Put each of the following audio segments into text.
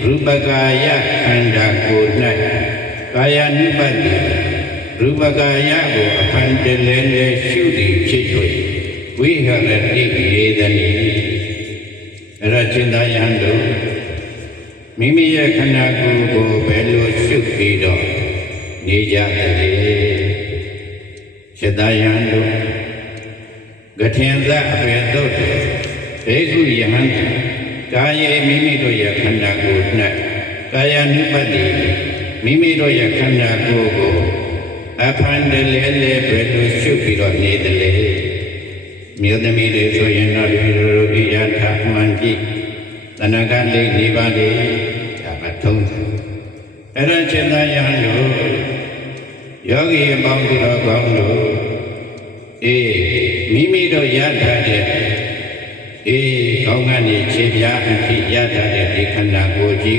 ဘ Rupakaya khanda kunai Kaya nipati Rupakaya go apandelele shudi chitwe Viharati yedani Rachindayandu Mimiya khanda go belo shukhido Nijatale Chadayandu Gathenza apedote Egu yahantu Kaya mimiro ya khanda kunai Kaya nipati Mimiro ya khanda go Apandalele belo shukhido nidale Myodamide soyena lulu iyatha manji Tanakale nibade Japatonsa Era chendayandu Yogi bangdura gangdu Mimiro yatha de Kaungani chebya anki yatha de Dikhanda goji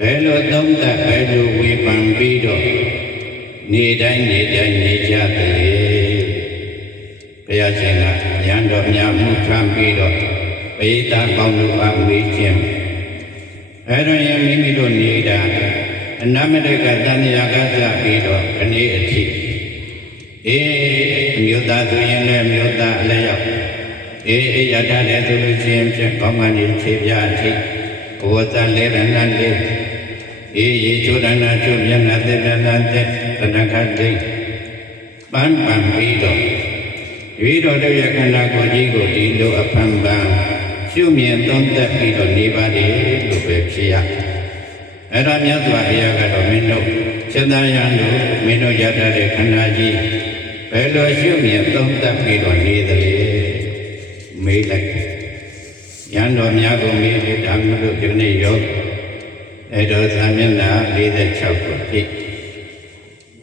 Belo tomta belo vipambido Nidai nijatale Kaya chenga Yando nyamu kambido Payita kaundu amichem Era yamimido nida Namadeka tanyagasa bido Kani eti Myuta suyene myuta alayo Yata le sulu siyem che Kaungani chebya ati Wata le ranande Chudana chubyana tedanante Tanakate Pam bido Vido deya khanda koji ko dilo apamba Shumyen tontat bido nibade lupe psiya Era myatwa biya kado mino Chadayandu mino yatare khanda ji Belo shumyen tontat bido nidale Meilak Yando myako meile dhammalu jane yog Edo samyana lide chakoti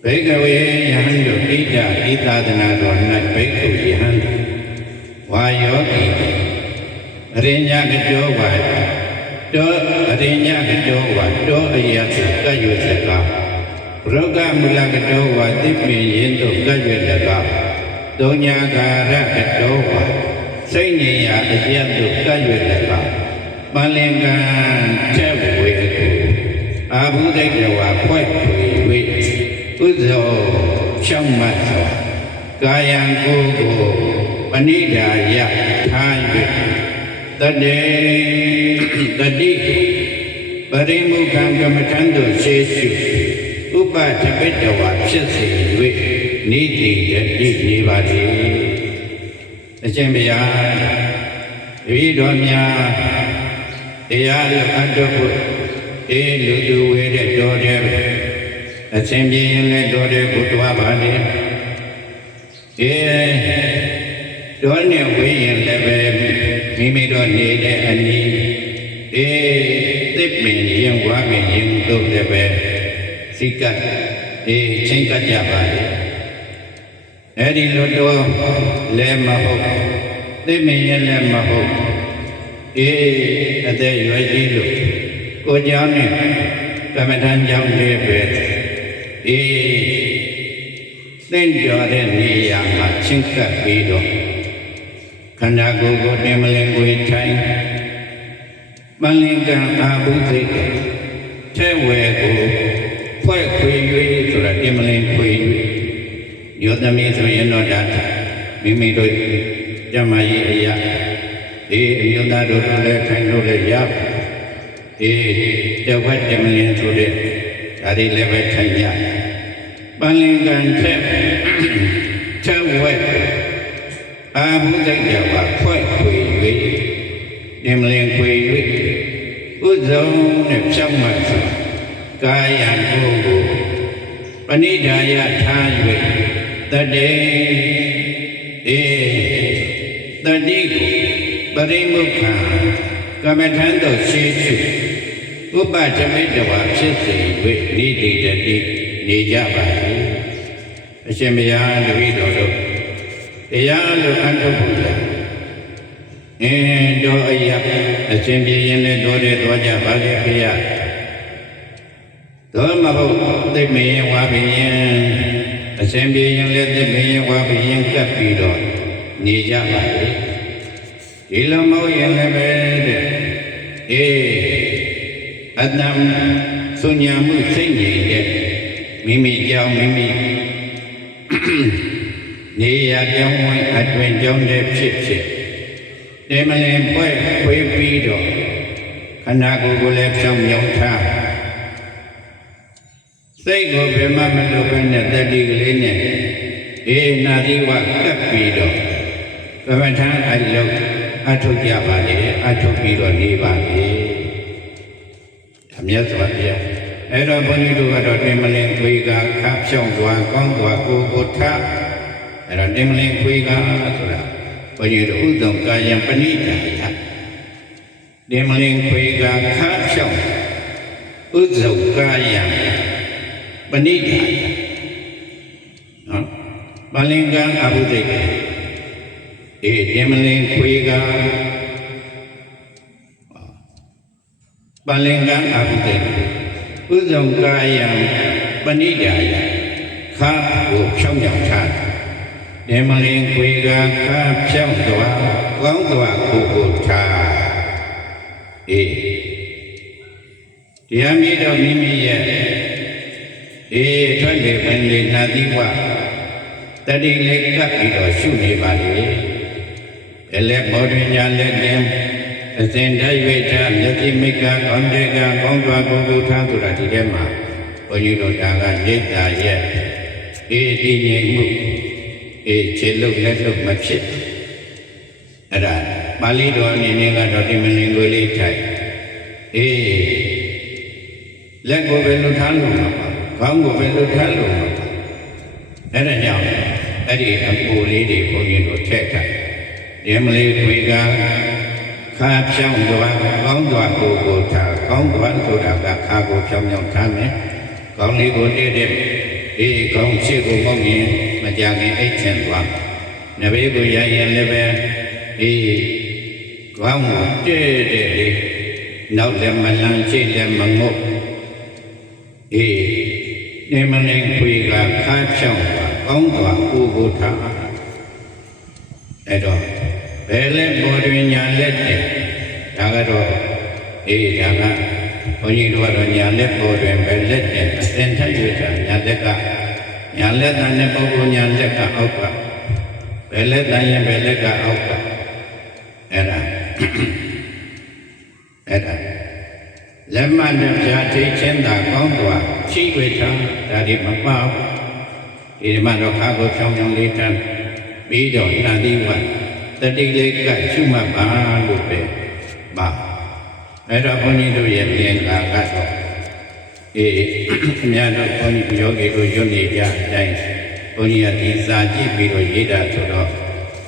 Bhagawe yahandu ita itadana dona bhakku yahandu Vayogi Arinya kajowa Do arinya kajowa Do ayatu kayutaka Roga mula kajowa Tipi yendo kayutaka Donya gara kajowa Sainya ayatu kayutaka Malingan cewekku Abu dekawa kwekku Uzo Shammatwa Kayangugo Panidaya Thayve Tadi Parimukam Kamatandu Seshu Upatapetawa Pshasive Niti Yati Nivadi Achembya Vidomya Eyalu Andopu Eludu Vede Dodeve Assembly Dode Butwa Badi Don't we level Mimi don't need any Tipmin young woman young to the bed Sika Chinka Jabadi Eddie Lodo Lemaho Tipmin Lemaho At the UID Kojami Kamadan Young David Then Niyama Chinka Bido Kandago Nemalingui Time Malingan Abu Zika Tewego Quite Kui to the Nemalin Kui Yodami to Yenodat Mimido Jamai Ya Yonado Kando Ya the white Nemalin to the Adi Levet Tanya Balingan Tewek Abu Zika quite Kui Nemalin Kui Uzo Nepsamasa Kayan Gogo Panidaya Thayve Tadigo Parimukha Kamatando Shishu Upatamidawa Sisi Niti Dati Nijaba Ashemya Vidodo Eyalu Antopuja Do Aya Ashemya Dode Dwaja Balia Doma they may Wabian Assembly let the may Wabian Capido Nijaba Ilamo Yanabed အတ္တစွညာမှုစိတ်ငြိမ်တဲ့မိမိကြောင့်မိမိနေရာကြောင်းဝင်အတွင်ကြောင်းတဲ့ဖြစ်တယ်မလင်ဖွဲ့ခွေးပြီးတော့ခန္ဓာကိုယ်ကိုလည်းဖြောင်းမြောင်းထားစိတ်ကိုဘယ်မှမလုပ်ဘဲနဲ့တတိကလေးနဲ့နာသီဝကပ်ပြီးတော့ကမ္မထံအလုပ်အထုတ်ကြပါလေအထုတ်ပြီးတော့နေပါလေအမြတ်စွာဘုရားအဲ့တော့ဘုန်းကြီးတို့ကတော့တင်မလင်ခွေးကခါဖြောင်းသွားကောင်းသွားကိုထားအဲ့တော့တင်မလင်ခွေးကဆိုတာဘုန်းကြီးတို့ဥဒ္ဒံကာယံပဏိတာယတင်မလင်ခွေးကခါဖြောင်းဥဒ္ဒံကာယံပဏိတာယနော်ပလင်္ကအဘုဒိတ်တင်မလင်ခွေးကပလင်္ကအဘုဒိတ်ဥဒ္ဒံကာယံပဏိတာယခါကိုဖြောင်းမြောင်းထားတင်မလင်ခွေးကခါဖြောင်းသွားကောင်းသွားကိုထားတရားမြည်တော်မိမိရဲ့ထွက်လေပင်လေနာတိဝတတိလေးကပ်ပြီးတော့ရှုနေပါလေဘယ်လက်ဘောတွင်ညာလက်တင်အစဉ်တရွေ့ထားမျက်စိမိကကောင်းတဲ့ကကောင်းသွားကိုထားဆိုတာဒီထဲမှာဘုန်းကြီးတို့ဒါကရိတ်တာရဲ့တည်ငြိမ်မှုခြေလုံးလက်လုံးမဖြစ်အဲ့ဒါပါဠိတော်အနေနဲ့ကတော့ဒီမလင်ကိုလေးထိုက်လက်ကိုပဲလွတ်ထားလို့မှာပါခေါင်းကိုပဲလွတ်ထားလို့မှာပါအဲ့ဒါကြောင့်အဲ့ဒီအပူလေးတွေဘုန်းကြီးတို့ထည့်ထားဒီမလေးခွေကခါဖြောင်းသွားကောင်းသွားကိုထားကောင်းသွားဆိုတာကခါကိုဖြောင်းဖြောင်းထားမယ်ကောင်းလေးကိုတည့်တဲ့ကောင်းရှိကိုမောင်းရင်မကြခင်အိတ်ချင်သွားနဘေးကိုရရင်လည်းပဲကောင်းကိုတည့်တဲ့လေးနောက်လည်းမလန်းရှိလည်းမငုတ်နေမလင်ခွေကခါဖြောင်းသွားကောင်းသွားကိုထားအဲ့တော့ဘယ်လက်ပေါ်တွင်ညာလက်တယ်ဒါကတော့ဒါကဘုန်းကြီးတို့ကတော့ညာလက်ပေါ်တွင်ဘယ်လက်တယ်အစဉ်ထပ်ရတာညာလက်ကညာလက်တန်တဲ့ပုဂ္ဂိုလ်ညာလက်ကအောက်ကဘယ်လက်တန်ရင်ဘယ်လက်ကအောက်ကအဲ့ဒါလက်မနဲ့ဖြာထိချင်းသာကောင်းသွားရှိဝေထားဒါဒီမပေါ့ဒီမှာတော့ခါကိုဖြောင်းဖြောင်းလေးတန်းပြီးတော့နာတိဝတတိလေးကရှုမှတ်ပါလို့ပဲပါအဲ့တော့ဘုန်းကြီးတို့ရဲ့သင်္ကာကတော့အများတော့ဘုန်းကြီးယောဂီတို့ရွတ်နေကြအတိုင်းဘုန်းကြီးကဒီစာကြည့်ပြီးတော့ရေးတာဆိုတော့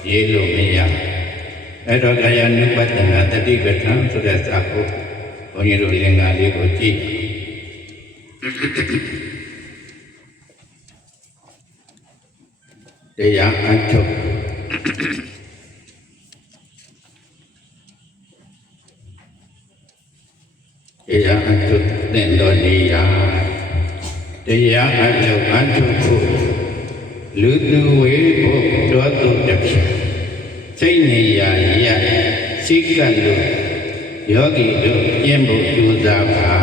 ရေးလို့မရအဲ့တော့ကာယ ानु ပတ္တနာတတိပဋ္ဌာန်ဆိုတဲ့စာကိုဘုန်းကြီးတို့သင်္ကာလေးကိုကြည့်တရားအထုတ်တရားအထုတ်သင်တော်နေရာတရားအထုတ်အထုတ်ဖို့လူသူဝေဖို့တော်သူတစ်ဖြစ်စိတ်နေရာရစိတ်ကလို့ယောဂီတို့ကျင့်ဖို့ကြိုးစားပါ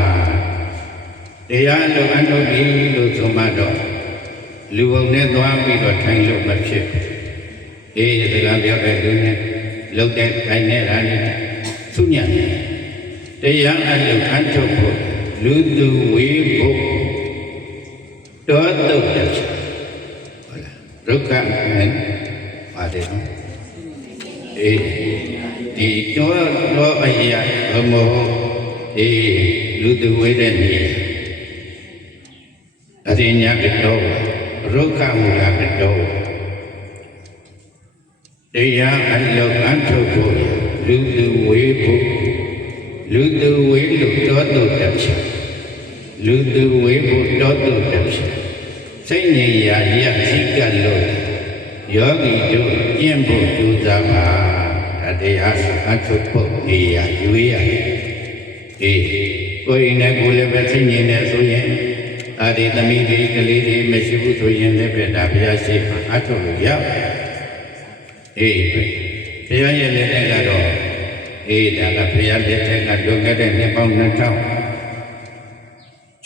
တရားအထုတ်အထုတ်ပြီလို့ဆိုမှတော့လူဘုံနဲ့သွားပြီးတော့ထိုင်လို့မဖြစ်စကားပြောတဲ့လူနဲ့လှုပ်တဲ့ခိုင်နေတာနဲ့သူညံ့တရားအထုတ်အထုတ်ဖို့လူသူဝေဖို့တော်တုတ်တဲ့ဟုတ်လားဒုက္ခနဲ့ပါတယ်နော်ဒီတော်အရာဘမောလူသူဝေတဲ့နေအရင်ညကတော့ရုက္ခမူလကတော့တရားအလုပ်အထုတ်ဖို့လူသူဝေဖို့လူသူဝေလို့တော်တုတ်တဲ့ဖြစ်လူသူဝေဖို့တော်တုတ်တဲ့ဖြစ်စိတ်ငြိမ်ရာရစိတ်ကလို့ယောဂီတို့ကျင့်ဖို့ကြိုးစားပါတရားအထုတ်ဖို့နေရာရွေးရတယ်ကိုယ်နဲ့ကိုယ်လည်းပဲစိတ်ငြိမ်နေဆိုရင်ဒီသမီးတွေကလေးတွေမရှိဘူးဆိုရင်လည်းပဲဒါဘုရားရှိခိုးအထုတ်လို့ရဘုရားရဲ့လက်ထက်ကတော့ဒါကဘုရားလက်ထက်ကလွန်ခဲ့တဲ့နှစ်ပေါင်း2000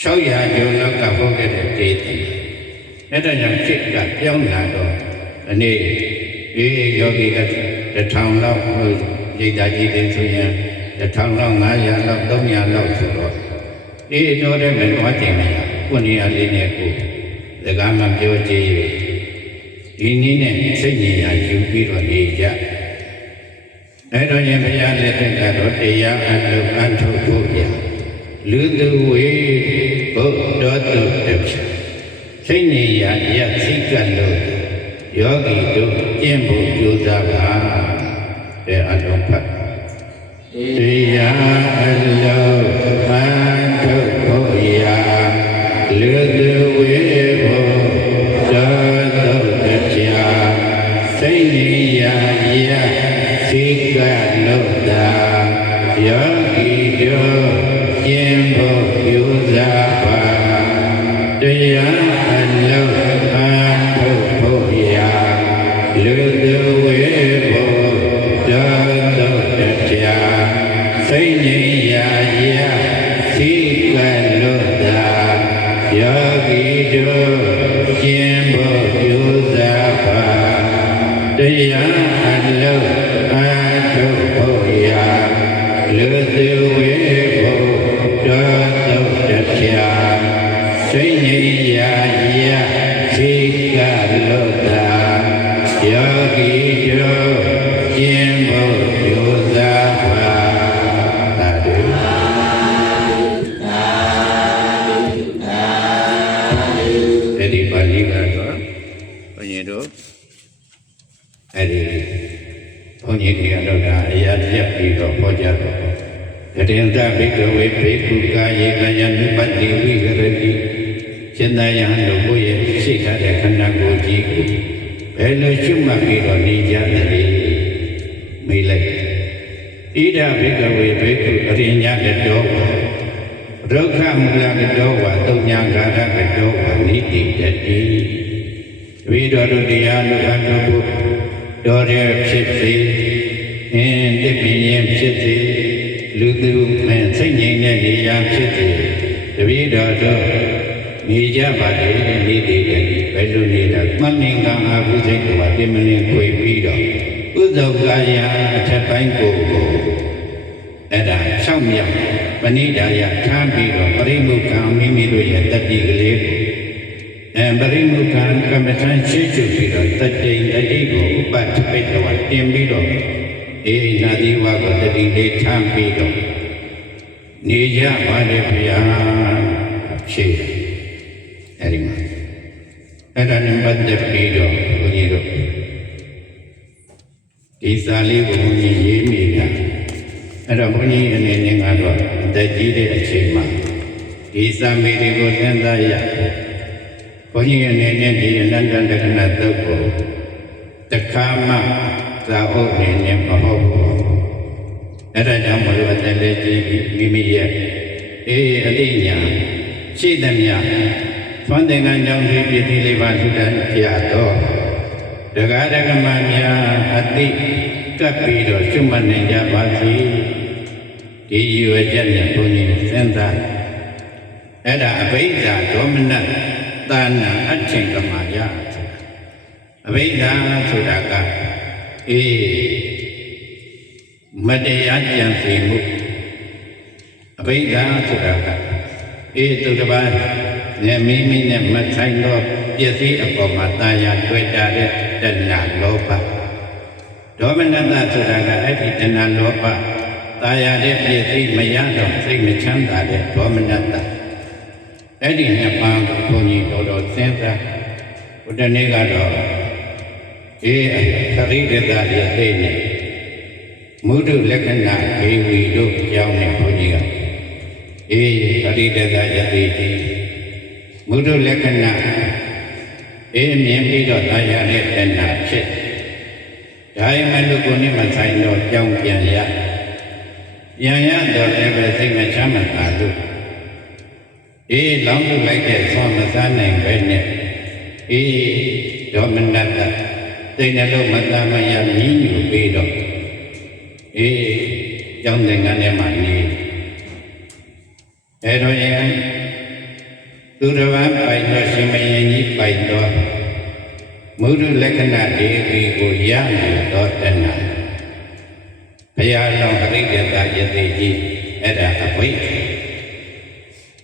600ကျော်လောက်ကဟောခဲ့တဲ့ဒေသအဲ့ဒါကြောင့်ခေတ်ကပြောင်းလာတော့ဒီနေ့ယောဂီက1000လောက်ရိတ်တာကြီးတယ်ဆိုရင်1000လောက်900လောက်300လောက်ဆိုတော့တော့တဲ့မလို့ချိန်မရခုနေရာလေးနဲ့ကိုစကားမပြောကြည့်ဒီနည်းနဲ့စိတ်ဉာဏ်ယူပြီးတော့နေကြအဲ့တော့ရင်ဘုရားလက်ထက်ကတော့တရားအလုပ်အထုတ်ဖို့ရလူသူဝေဘုဒ္ဓတုတ္တစိတ်ဉာဏ်ရစိတ်ကလို့ယောဂီတို့ကျင့်ဖို့ကြိုးစားပါတဲ့အလုံးဖတ်တရားအလုံးအထုတ်ဖို့ရလူသူဝေဘုဒ္ဓတုတ္တစိတ်ဉာဏ်ရစိတ်ကလို့သာယောဂီတို့ကျင့်ဖို့ကြိုးစားပါတရားအလုံးအထုတ်ဖို့ရလူသူဝေဘုဒ္ဓတုတ္တစိတ်ဉာဏ်ရစိတ်ကလို့သာယောဂီတို့ကျင့်ဖို့ကြိုးစားပါတရားအလုံးအထုတ်ဖို့ရလူသူဝေဘုဒ္ဓတုတ္တစိတ်ဉာဏ်ရစိတ်ကလို့သာယောဂီတို့ကျင့်ဖို့ကြိုးစားပါသာဓုအဲ့ဒီပါဠိကတော့ဘုန်းကြီးတို့အဲ့ဒီဘုန်းကြီးတွေကတော့ဒါအရာပြတ်ပြီးတော့ဟောကြားတော့ကတိန္တဘိကဝေဘေကုကာယေကယနုပတ္တိဝိကရတိရှင်သာယဟန်တို့ကိုရဲ့ရှိထားတဲ့ခန္ဓာကိုယ်ကြီးကိုဘယ်လိုရှုမှတ်ပြီးတော့နေကြသလဲမေးလိုက်ဣဒဘိကဝေဘေကုအရိညာကတောဒုက္ခမူလကတောဝတုံညာဂါရကတောဝနိတိတတိဝိတော်တို့တရားလူအထုဖို့တော်ရဖြစ်စေတိပ္ပင်းဖြစ်စေလူသူမဲ့စိတ်ငြိမ်တဲ့နေရာဖြစ်စေတပည့်တော်တို့နေကြပါလေနေသေးတယ်ဘယ်လိုနေတာမှန်ငင်ကံအာဟုစိတ်ကတင်မလင်းခွေပြီးတော့ဥဒ္ဒကာယအထက်ပိုင်းကိုအဲ့ဒါ6မြောက်ပဏိဒါယထားပြီးတော့ပရိမုခံမိမိတို့ရဲ့တတိကလေးကိုပရိမုခံကမ္မထန်ရှိချပြီးတော့တတိတတိကိုဥပတ္ပိတဝတင်ပြီးတော့နာတိဝကတတိလေးထားပြီးတော့နေကြပါလေဘုရားဖြေအဲ့ဒီမှာအဲ့ဒါနဲ့ပတ်သက်ပြီးတော့ဘုန်းကြီးတို့ဒီစာလေးကိုဘုန်းကြီးရေးမိတာအဲ့တော့ဘုန်းကြီးအနေနဲ့ကတော့အသက်ကြီးတဲ့အချိန်မှာဒီစာမေတွေကိုသင်သားရဘုန်းကြီးအနေနဲ့ဒီအနန္တတက္ကနာသုတ်ကိုတခါမှသာအုပ်နေနဲ့မဟုတ်ဘူးအဲ့ဒါကြောင့်မလို့အသက်လေးကြီးမိမိရဲ့အတိညာရှိသမျှသွန်သင်္ကန်းကြောင့်ဒီပြည့်လေးပါသုတ္တန်ပြတော်ဒဂါဒကမများအတိကပ်ပြီးတော့ရှုမှတ်နိုင်ကြပါစေဒီရွယ်ချက်နဲ့ဘုန်းကြီးစဉ်းစားအဲ့ဒါအဘိဓါဒေါမနတာနာအထင်ကမာယအဘိဓါဆိုတာကမတရားကြံစည်မှုအဘိဓါဆိုတာကသူတစ်ပါးနဲ့မိမိနဲ့မဆိုင်သောပစ္စည်းအပေါ်မှာတာယာတွေ့ကြတဲ့တဏှာလောဘဒေါမနတဆိုတာကအဲ့ဒီတဏှာလောဘတာယာတဲ့ပစ္စည်းမရတော့စိတ်မချမ်းသာတဲ့ဒေါမနတအဲ့ဒီနှစ်ပါးကိုဘုန်းကြီးတော်တော်စဉ်းစားဘုဒ္ဓနေ့ကတော့ခရိကတာရဲ့အိနဲ့မုဒ္ဒလက္ခဏာဒေဝီတို့အကြောင်းနဲ့ဘုန်းကြီးကခရိကတာယတိတိမုဒ္ဒလက္ခဏာမြင်ပြီးတော့တာယာတဲ့တဏှာဖြစ်ဒါရင်မလို့ကိုယ်နဲ့မဆိုင်တော့ကြောင်းပြန်ရတော့လည်းပဲစိတ်မချမ်းသာလို့လောင်းလို့လိုက်တဲ့ဆောမစားနိုင်ပဲနဲ့ဒေါမနတသိနေလို့မတမယမြည်ညူပြီးတော့ကျောင်းသင်္ကန်းထဲမှာနေအဲ့တော့ရင် သူတော်ဘာပိုင်တော်ရှင်မယင်ကြီးပိုင်တော်မုဒ္ဒလက္ခဏာဒေဝီကိုရယူတော်တဏဘုရားတော်ခရိတ္တယသိကြီးအဲ့ဒါအဘိဓါ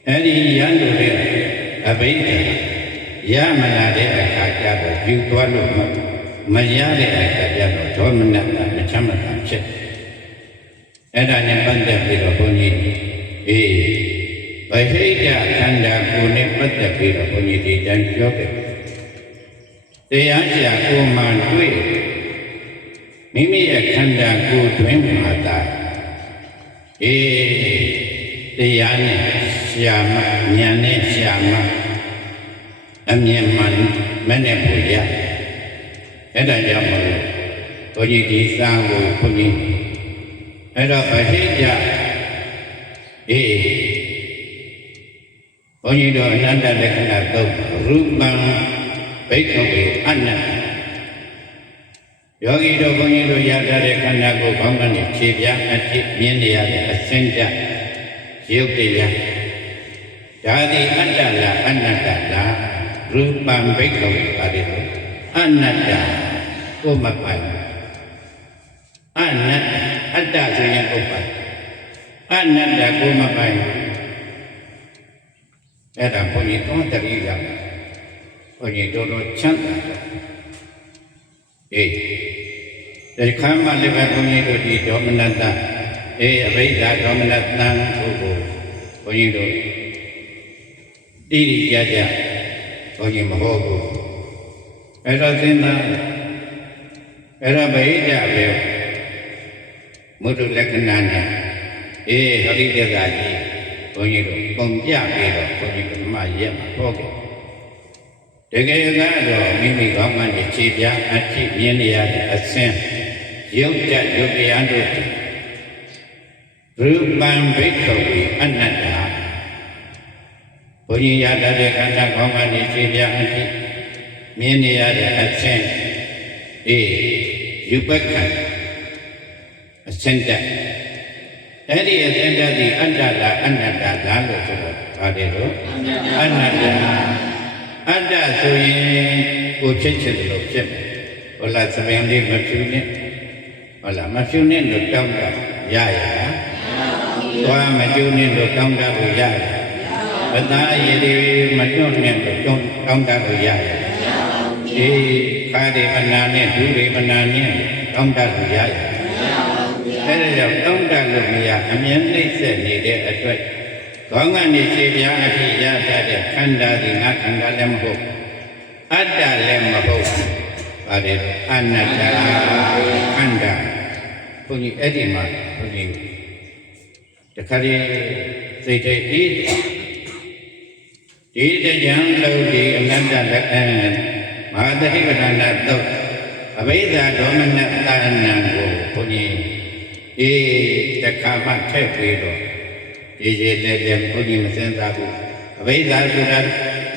အဲ့ဒီရန်တို့ရဲ့အဘိဓါရမလာတဲ့အခါကျတော့ယူသွားလို့မရတဲ့အခါကျတော့ဒေါမနတမချမ်းမသာဖြစ်အဲ့ဒါနဲ့ပတ်သက်ပြီးတော့ဘုန်းကြီးဗဟိတခန္ဓာကိုယ်နဲ့ပတ်သက်ပြီးတော့ဘုန်းကြီးဒီတိုင်းပြောခဲ့တရားဆရာကိုမှတွေ့မိမိရဲ့ခန္ဓာကိုယ်တွင်မှာသာတရားနဲ့ရှာမဉာဏ်နဲ့ရှာမအမြင်မှန်မနဲ့ဖို့ရအဲ့ဒါကြောင့်မလို့ဘုန်းကြီးဒီစာကိုဘုန်းကြီးအဲ့တော့ဗဟိတဘုန်းကြီးတို့အနတ္တလက္ခဏာသုံးရူပံဘိက္ခဝေအနတ္တယောဂီတို့ဘုန်းကြီးတို့ရတဲ့ခန္ဓာကိုယ်ကောင်းကနေခြေပြားအဖြစ်မြင်နေရတဲ့အစင်ကြရုပ်တရားဒါသည်အတ္တလားအနတ္တလားရူပံဘိက္ခဝေပါတယ်အနတ္တကိုမပိုင်အနတ္တအတ္တဆိုရင်ကိုပိုင်အနတ္တကိုမပိုင်အဲ့ဒါဘုန်းကြီးတော့တတိယဘုန်းကြီးတော်တော်ချမ်းသာဒီခမ်းမလည်းပဲဘုန်းကြီးတို့ဒီဒေါမနတအဘိဓါဒေါမနတံကိုဘုန်းကြီးတို့တိတိကျကျဘုန်းကြီးမဟုတ်ဘူးအဲ့တော့သင်္သာအဲ့ဒါဗဟိတပဲမုဒ္ဒလက္ခဏာနဲ့ဟရိတ္တကြီးဘုန်းကြီးတို့ပုံပြပြီးတော့ဘုန်းကြီးကမှရက်မှာဟောခဲ့တကယ်ကတော့မိမိကောင်းကနေခြေပြားအဖြစ်မြင်နေရတဲ့အစင်းရုပ်တရုပ်တရားတို့ရူပံဘိက္ခဝေအနတ္တဘုန်းကြီးရတဲ့ခန္ဓာကောင်းကနေခြေပြားအဖြစ်မြင်နေရတဲ့အစင်းယူပက္ခအစင်းတက်အဲ့ဒီအစင်းတက်ဒီအတ္တလားအနတ္တလားလို့ဆိုတော့ပါတယ်တော့အနတ္တအတ္တဆိုရင်ကိုချစ်ချစ်လို့ဖြစ်မယ်ဟုတ်လားသမင်လေးမဖြူနဲ့ဟုတ်လားမဖြူနဲ့လို့တောင်းတာရရလားသွားမကျိုးနဲ့လို့တောင်းတာကိုရရမသားအရေးတွေမတွန့်နဲ့လို့တောင်းတာကိုရရခါဒီမနာနဲ့ဒုရိမနာနဲ့တောင်းတာကိုရရအဲ့ဒါကြောင့်တောင်းတလို့မရအမြဲနှိမ့်ဆက်နေတဲ့အတွက်ကောင်းကနေခြေပြားအဖြစ်ရတတ်တဲ့ခန္ဓာဒီငါခန္ဓာလည်းမဟုတ်အတ္တလည်းမဟုတ်ပါတယ်အနတ္တခန္ဓာဘုန်းကြီးအဲ့ဒီမှာဘုန်းကြီးတခါတည်းစိတ်တည်းဒီတရားလုံးဒီအနတ္တလက္ခဏာမဟာတတိပဌာနာသုတ်အဘိဓါဒေါမနတဏံကိုဘုန်းကြီးတခါမှထည့်ပြီးတော့ဒီလေလေဘုန်းကြီးမစင်စားဘူးအဘိဓါဆိုတာ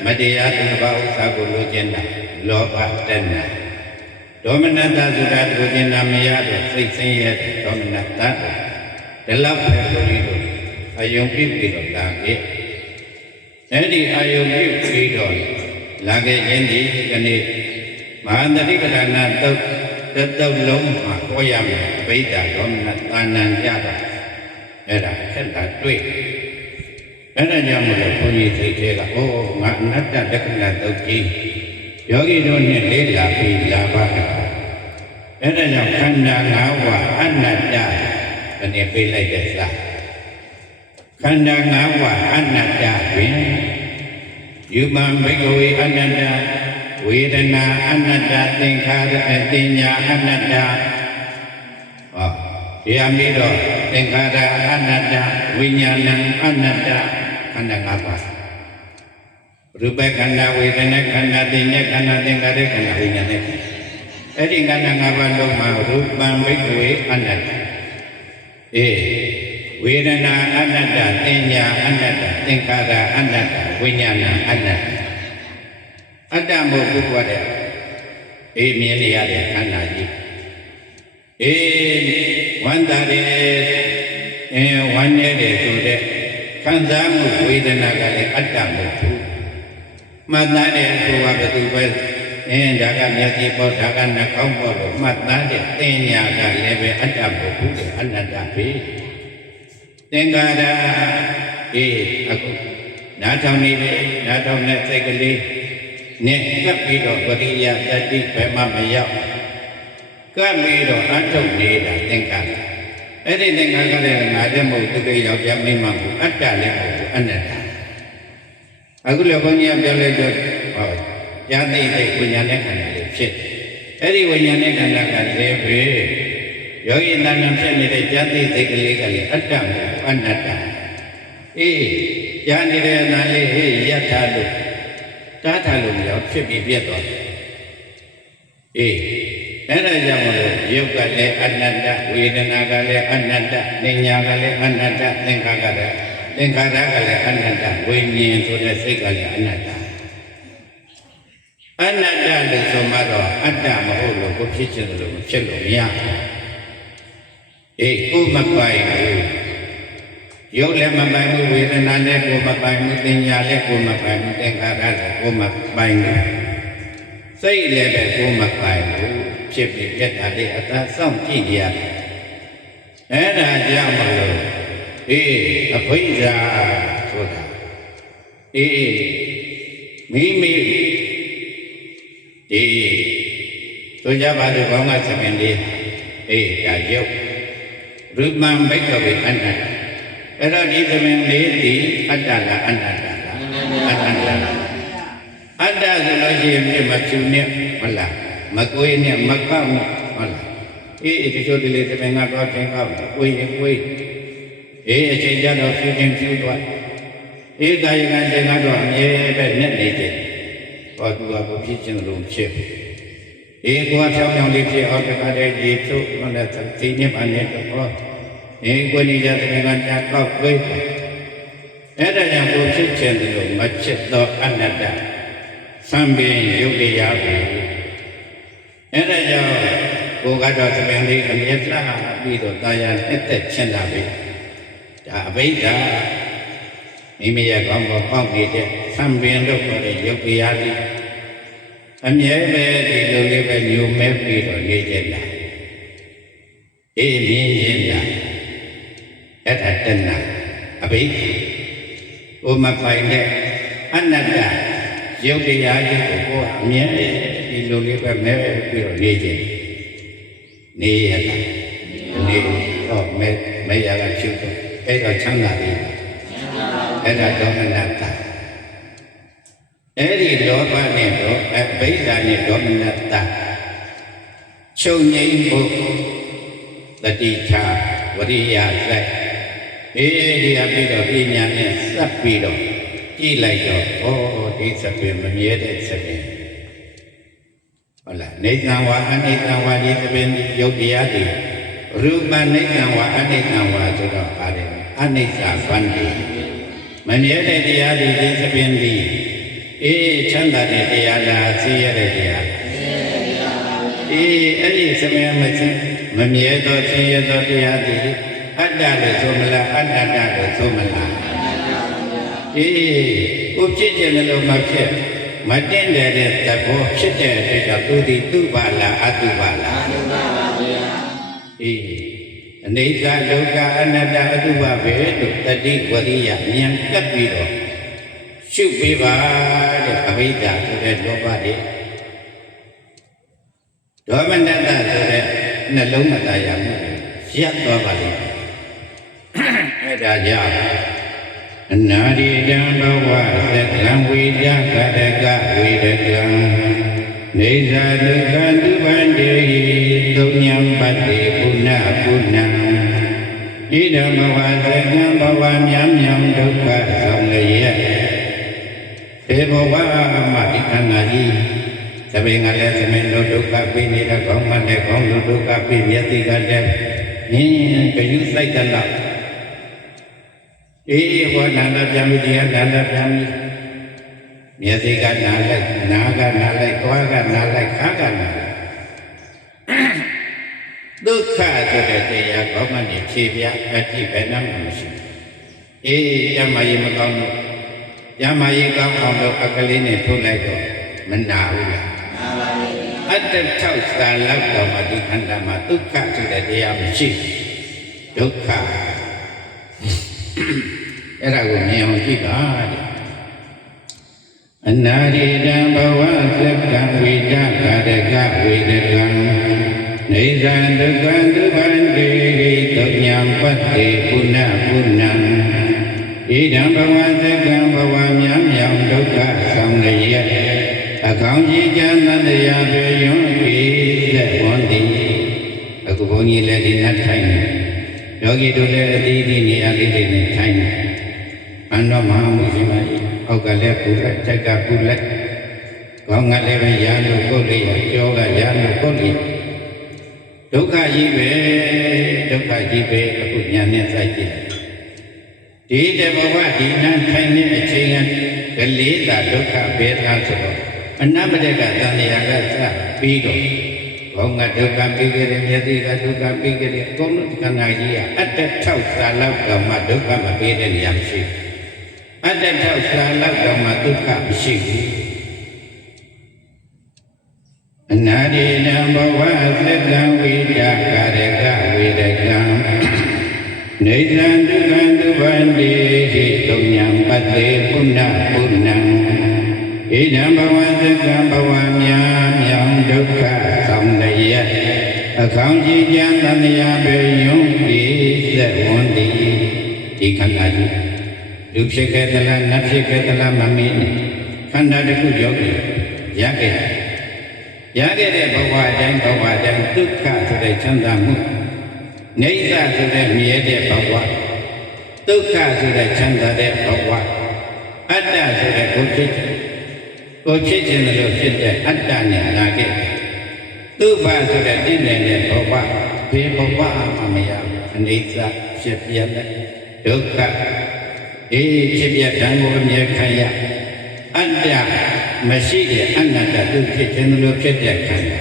မတရားသူတစ်ပါးဥစ္စာကိုလိုချင်တာလောဘတဏှာဒေါမနတဆိုတာလိုချင်တာမရတော့စိတ်ဆင်းရဲဒေါမနတဒီလောက်ပဲဘုန်းကြီးတို့အယုံပြည့်ပြီးတော့လာခဲ့အဲ့ဒီအယုံပြည့်ပြီးတော့လာခဲ့ခြင်းဒီကနေ့မဟာတတိပဌာနာသုတ်တုတ်လုံးမှာဟောရမယ်အဘိဓါဒေါမနတာဏံကြတာအဲ့ဒါခက်တာတွေ့အဲ့ဒါကြောင့်မလို့ဘုန်းကြီးစိတ်ထဲကငါအနတ္တလက္ခဏာသုတ်ကြီးယောဂီတို့နဲ့လေးလာပြီးလာပါအဲ့ဒါကြောင့်ခန္ဓာ၅ပါးအနတ္တအနေပေးလိုက်တဲ့စာခန္ဓာ၅ပါးအနတ္တတွင်ယူပံဘိက္ခဝေအနတ္တဝေဒနာအနတ္တသင်္ခါရအတင်ညာအနတ္တတရားပြီးတော့သင်္ခါရအနတ္တဝိညာဏအနတ္တခန္ဓာ၅ပါးရူပခန္ဓာဝေဒနာခန္ဓာတင်ညာခန္ဓာသင်္ခါရခန္ဓာဝိညာဏခန္ဓာအဲ့ဒီခန္ဓာ၅ပါးလုံးမှာရူပံဘိက္ခဝေအနတ္တဝေဒနာအနတ္တတင်ညာအနတ္တသင်္ခါရအနတ္တဝိညာဏအနတ္တအတ္တမို့ပုဂ္ဂိုလ်တဲ့မြင်နေရတဲ့ခန္ဓာကြီးဝန္တာတယ်ဝမ်းနေတယ်ဆိုတဲ့ခံစားမှုဝေဒနာကလည်းအတ္တမဟုတ်ဘူး မှတ်သားတဲ့ကိုယ်ကဘယ်သူပဲဒါကမျက်စိပေါ်ဒါကနှာခေါင်းပေါ်လို့မှတ်သားတဲ့တင်ညာကလည်းပဲအတ္တမဟုတ်ဘူးတဲ့အနတ္တပဲသင်္ခါရအခုနားထောင်နေတယ်နားထောင်တဲ့စိတ်ကလေးနဲ့ကပ်ပြီးတော့ဝရိယတတိဘယ်မှမရောက်ကပ်ပြီးတော့အထုတ်နေတာသင်္ခါရအဲ့ဒီသင်္ခါရလည်းငါလည်းမဟုတ်သူတွေယောက်ျားမိန်းမမဟုတ်အတ္တလည်းမဟုတ်အနတ္တအခုလည်းဘုန်းကြီးကပြောလိုက်တော့ญาติတဲ့ဝိညာဉ်နဲ့ခန္ဓာလေးဖြစ်အဲ့ဒီဝိညာဉ်နဲ့ခန္ဓာကလည်းပဲယောဂီနာနာဖြစ်နေတဲ့ญาติစိတ်ကလေးကလည်းအတ္တမဟုတ်အနတ္တကြားနေတဲ့နာလေးယတ်ထားလို့တားထားလို့မရောဖြစ်ပြီးပြတ်သွားတယ်အဲ့ဒါကြောင့်မလို့ယုတ်ကလည်းအနတ္တဝေဒနာကလည်းအနတ္တဉာဏ်ကလည်းအနတ္တသင်္ခါရကလည်းအနတ္တဝိညာဉ်ဆိုတဲ့စိတ်ကလည်းအနတ္တအနတ္တလို့ဆိုမှတော့အတ္တမဟုတ်လို့ကိုဖြစ်ချင်တယ်လို့မဖြစ်လို့မရကိုမပိုင်ဘူးရုပ်လည်းမပိုင်ဘူးဝေဒနာလည်းကိုမပိုင်ဘူးသင်ညာလည်းကိုမပိုင်ဘူးသင်္ခါရလည်းကိုမပိုင်ဘူးစိတ်လည်းပဲကိုမပိုင်ဘူးဖြစ်ပြီးပြတ်တာလေးအသာစောင့်ကြည့်ကြရတယ်အဲ့ဒါကြောင့်မလို့အဘိဓါဆိုတာမိမိတို့ကြပါလို့ကောင်းကသမင်လေးဒါရုပ်ရူပံဘိက္ခဝေအနတ္တအဲ့တော့ဒီသမင်လေးဒီအတ္တလားအနတ္တလားအတ္တအတ္တဆိုလို့ရှိရင်မချူနဲ့ဟုတ်လားမကွေးနဲ့မကောက်နဲ့ဟုတ်လားဒီချို့ဒီလေးသမင်ကတော့သင်္ကောက်ဝေးရင်ဝေးအချိန်ကြတော့ဖြူချင်းဖြူသွားကာယကံသင်္ကတော့အမြဲပဲနဲ့နေတယ်ဟောသူကကိုဖြစ်ခြင်းလို့ဖြစ်ကိုကဖြောင်းဖြောင်းလေးဖြစ်အောင်တခါတည်းရေထုတ်မှလည်းသိနေပါနဲ့တော့ကိုနေကြတဲ့ကံကြကောက်ဝေးအဲ့ဒါကြောင့်ကိုဖြစ်ခြင်းလို့မဖြစ်သောအနတ္တသံပင်ယုတ်တရားပဲအဲ့ဒါကြောင့်ကိုကတော့သမင်လေးအမြဲလှပြီးတော့တာယာအသက်ချင်းလာပြီဒါအဘိဓါမိမိရဲ့ကောင်းကောင်းပေါက်နေတဲ့သံပင်လို့ခေါ်တဲ့ယုတ်တရားကြီးအမြဲပဲဒီလိုလေးပဲညိုမဲပြီးတော့နေကြတာမြင်ရင်တာအဲ့ဒါတဏှာအဘိဓါဥမပိုင်တဲ့အနတ္တယုတ်တရားကြီးကိုအမြဲဒီလိုလေးပဲမဲပြီးတော့နေကြနေရတာနေတော့မဲရကချုပ်တော့အဲ့တော့ချမ်းသာပြီအဲ့ဒါဒေါမနတအဲ့ဒီလောဘနဲ့တော့အဘိဓါနဲ့ဒေါမနတချုပ်ငြိမ်းဖို့တတိချဝရိယစိုက်ဒီအပြီးတော့ပညာနဲ့စပ်ပြီးတော့ကြည့်လိုက်တော့ဒီစပင်မမြဲတဲ့စပင်ဟုတ်လားနေသံဝါအနိသံဝါဒီစပင်ယုတ်တရားတွေရူပနိသံဝါအနိသံဝါဆိုတော့ပါတယ်အနိစ္စဗန္တိမမြဲတဲ့တရားတွေဒီစပင်ဒီချမ်းသာတဲ့တရားလားဆင်းရဲတဲ့တရားအဲ့ဒီစပင်မမြဲသောဆင်းရဲသောတရားတွေအတ္တလို့ဆိုမလားအနတ္တလို့ဆိုမလားကိုဖြစ်ခြင်းလို့မဖြစ်မတင်တဲ့သဘောဖြစ်တဲ့အတွက်ကြောင့်သူဒီသူ့ပါလားအတုပါလားအတုပါပါဗျာအနိစ္စဒုက္ခအနတ္တအတုပါပဲလို့တတိဝရိယဉာဏ်ကပ်ပြီးတော့ရှုပေးပါတဲ့အဘိဓါဆိုတဲ့လောဘတွေဒေါမနတဆိုတဲ့နှလုံးမတရားမှုရပ်သွားပါလိမ့်မယ်အဲ့ဒါကြောင့်အနာရိတံဘဝသက္ကံဝိဒကရကဝိဒကံနေသာဒုက္ခတုဗန္တေသုံးညံပတ္တိပုဏ္ဏပုဏ္ဏဣဒံဘဝသက္ကံဘဝမြံမြံဒုက္ခဆောင်ရဲ့ေဘဝမှာဒီခန္ဓာကြီးသဘေငါလည်းသမင်တို့ဒုက္ခပြီးနေတဲ့ကောင်းမှလည်းကောင်းလို့ဒုက္ခပြီးမျက်စိကလည်းကယူစိုက်တဲ့လောက်ဟောနာနာပြန်ပြီးဒီကနာနာပြန်ပြီးမျက်စိကနာလိုက်နာကနာလိုက်သွားကနာလိုက်ခါကနာလိုက်ဒုက္ခဆိုတဲ့တရားကောင်းမှနေဖြေပြအတိပဲနာမရှိကျမကြီးမကောင်းလို့ ရမရေးကောင်းအောင်လို့အကလေးနဲ့ထုတ်လိုက်တော့မနာဘူးလားအတ္တ6စာလောက်တော့မှဒီခန္ဓာမှာဒုက္ခဆိုတဲ့တရားမရှိဒုက္ခအဲ့ဒါကိုမြင်အောင်ကြည့်ပါတဲ့အနာရိတံဘဝသက္ကံဝိဒကာရကဝိဒကံနေသံဒုက္ခဒုက္ခတေတုညံပတ္တိပုဏ္ဏပုဏ္ဏံဣဒံဘဝသက္ကံဘဝမြံမြောင်ဒုက္ခဆောင်ရရဲ့အကောင်းကြီးချမ်းသာတရားပြေယွန်းပြီးသက်ဝန်တည်အခုဘုန်းကြီးလည်းဒီနဲ့ထိုင်နေယောဂီတို့လည်းအသီးသီးနေရာလေးတွေနဲ့ထိုင်နေအန္တမဟာမုရှင်မကြီးအောက်ကလည်းပူလိုက်ထက်ကပူလိုက်ကောင်းကလည်းပဲရာလို့ကိုယ်လေးကြောကရာလို့ကိုယ်လေးဒုက္ခကြီးပဲဒုက္ခကြီးပဲအခုညာနဲ့စိုက်ကြည့်ဒီတဘဝဒီနန်းထိုင်နေအချိန်ကလေးသာဒုက္ခပဲသားဆိုတော့အနမတကတန်ရာကစပြီးတော့ဘောငါဒုက္ခပြီးကြတယ်မျက်စိကဒုက္ခပြီးကြတယ်အကုန်လုံးခန္ဓာကြီးကအတ္တ6စာလောက်ကမှဒုက္ခမပြီးတဲ့နေရာမရှိအတ္တ6စာလောက်ကမှဒုက္ခမရှိဘူးအနာရိနံဘဝသက္ကံဝိဒကာရကဝိဒကံနေသံဒုက္ခဒုဗန္တိဟိတုံညံပတ္တိပုဏ္ဏပုဏ္ဏံဣဒံဘဝသက္ကံဘဝမြာမြောင်ဒုက္ခဆောင်ရရဲ့အကောင်းကြီးချမ်းသာတရားပေယုံပြီးသက်ဝန်တည်ဒီခန္ဓာကြီးလူဖြစ်ခဲ့သလားနတ်ဖြစ်ခဲ့သလားမမင်းခန္ဓာတစ်ခုရောက်ပြီရခဲ့တဲ့ဘဝတိုင်းဒုက္ခဆိုတဲ့ချမ်းသာမှုနိစ္စဆိုတဲ့မြဲတဲ့ဘဝဒုက္ခဆိုတဲ့ချမ်းသာတဲ့ဘဝအတ္တဆိုတဲ့ကိုဖြစ်ခြင်းလို့ဖြစ်တဲ့အတ္တနဲ့လာခဲ့သူ့ဘာဆိုတဲ့တည်နေတဲ့ဘဝဘေးဘဝမှမရအနိစ္စဖြစ်ပြတဲ့ဒုက္ခဖြစ်ပြတဲ့ကိုအမြဲခံရအတ္တမရှိတဲ့အနတ္တသူဖြစ်ခြင်းလို့ဖြစ်တဲ့ခန္ဓာ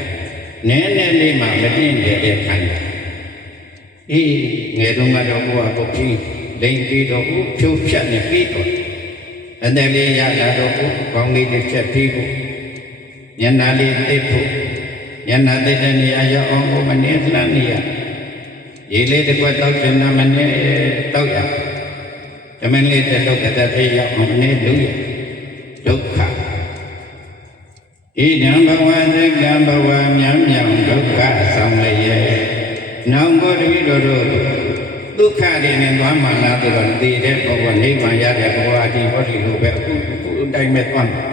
နည်းနည်းလေးမှမတင့်တဲ့ခန္ဓာငယ်တုန်းကတော့ဘုရားကိုပြီးလိမ့်ပြီးတော့ဖြိုးဖြတ်နေပြီးတော့အတလေးရလာတော့ကောင်းလေးတစ်ချက်ပြီးဖို့ညနာလေးသိဖို့ညနာသိတဲ့နေရာရောက်အောင်ကိုမနေလှမ်းနေရရေလေးတစ်ခွက်တောက်ချင်တာမနေတောက်ရဓမင်းလေးတစ်လုံးတစ်သေးရောက်အောင်နေလို့ရဒုက္ခဣဒံဘဝသက္ကံဘဝမြံမြောင်ဒုက္ခဆောင်လျက်နောင်ဘောတပိတော်တို့ဒုက္ခတွေနဲ့သွားမှလာတော့တည်တဲ့ဘဝနိဗ္ဗာန်ရတဲ့ဘဝဒီဘောဒီလိုပဲအခုအတိုင်းပဲသွားမှာ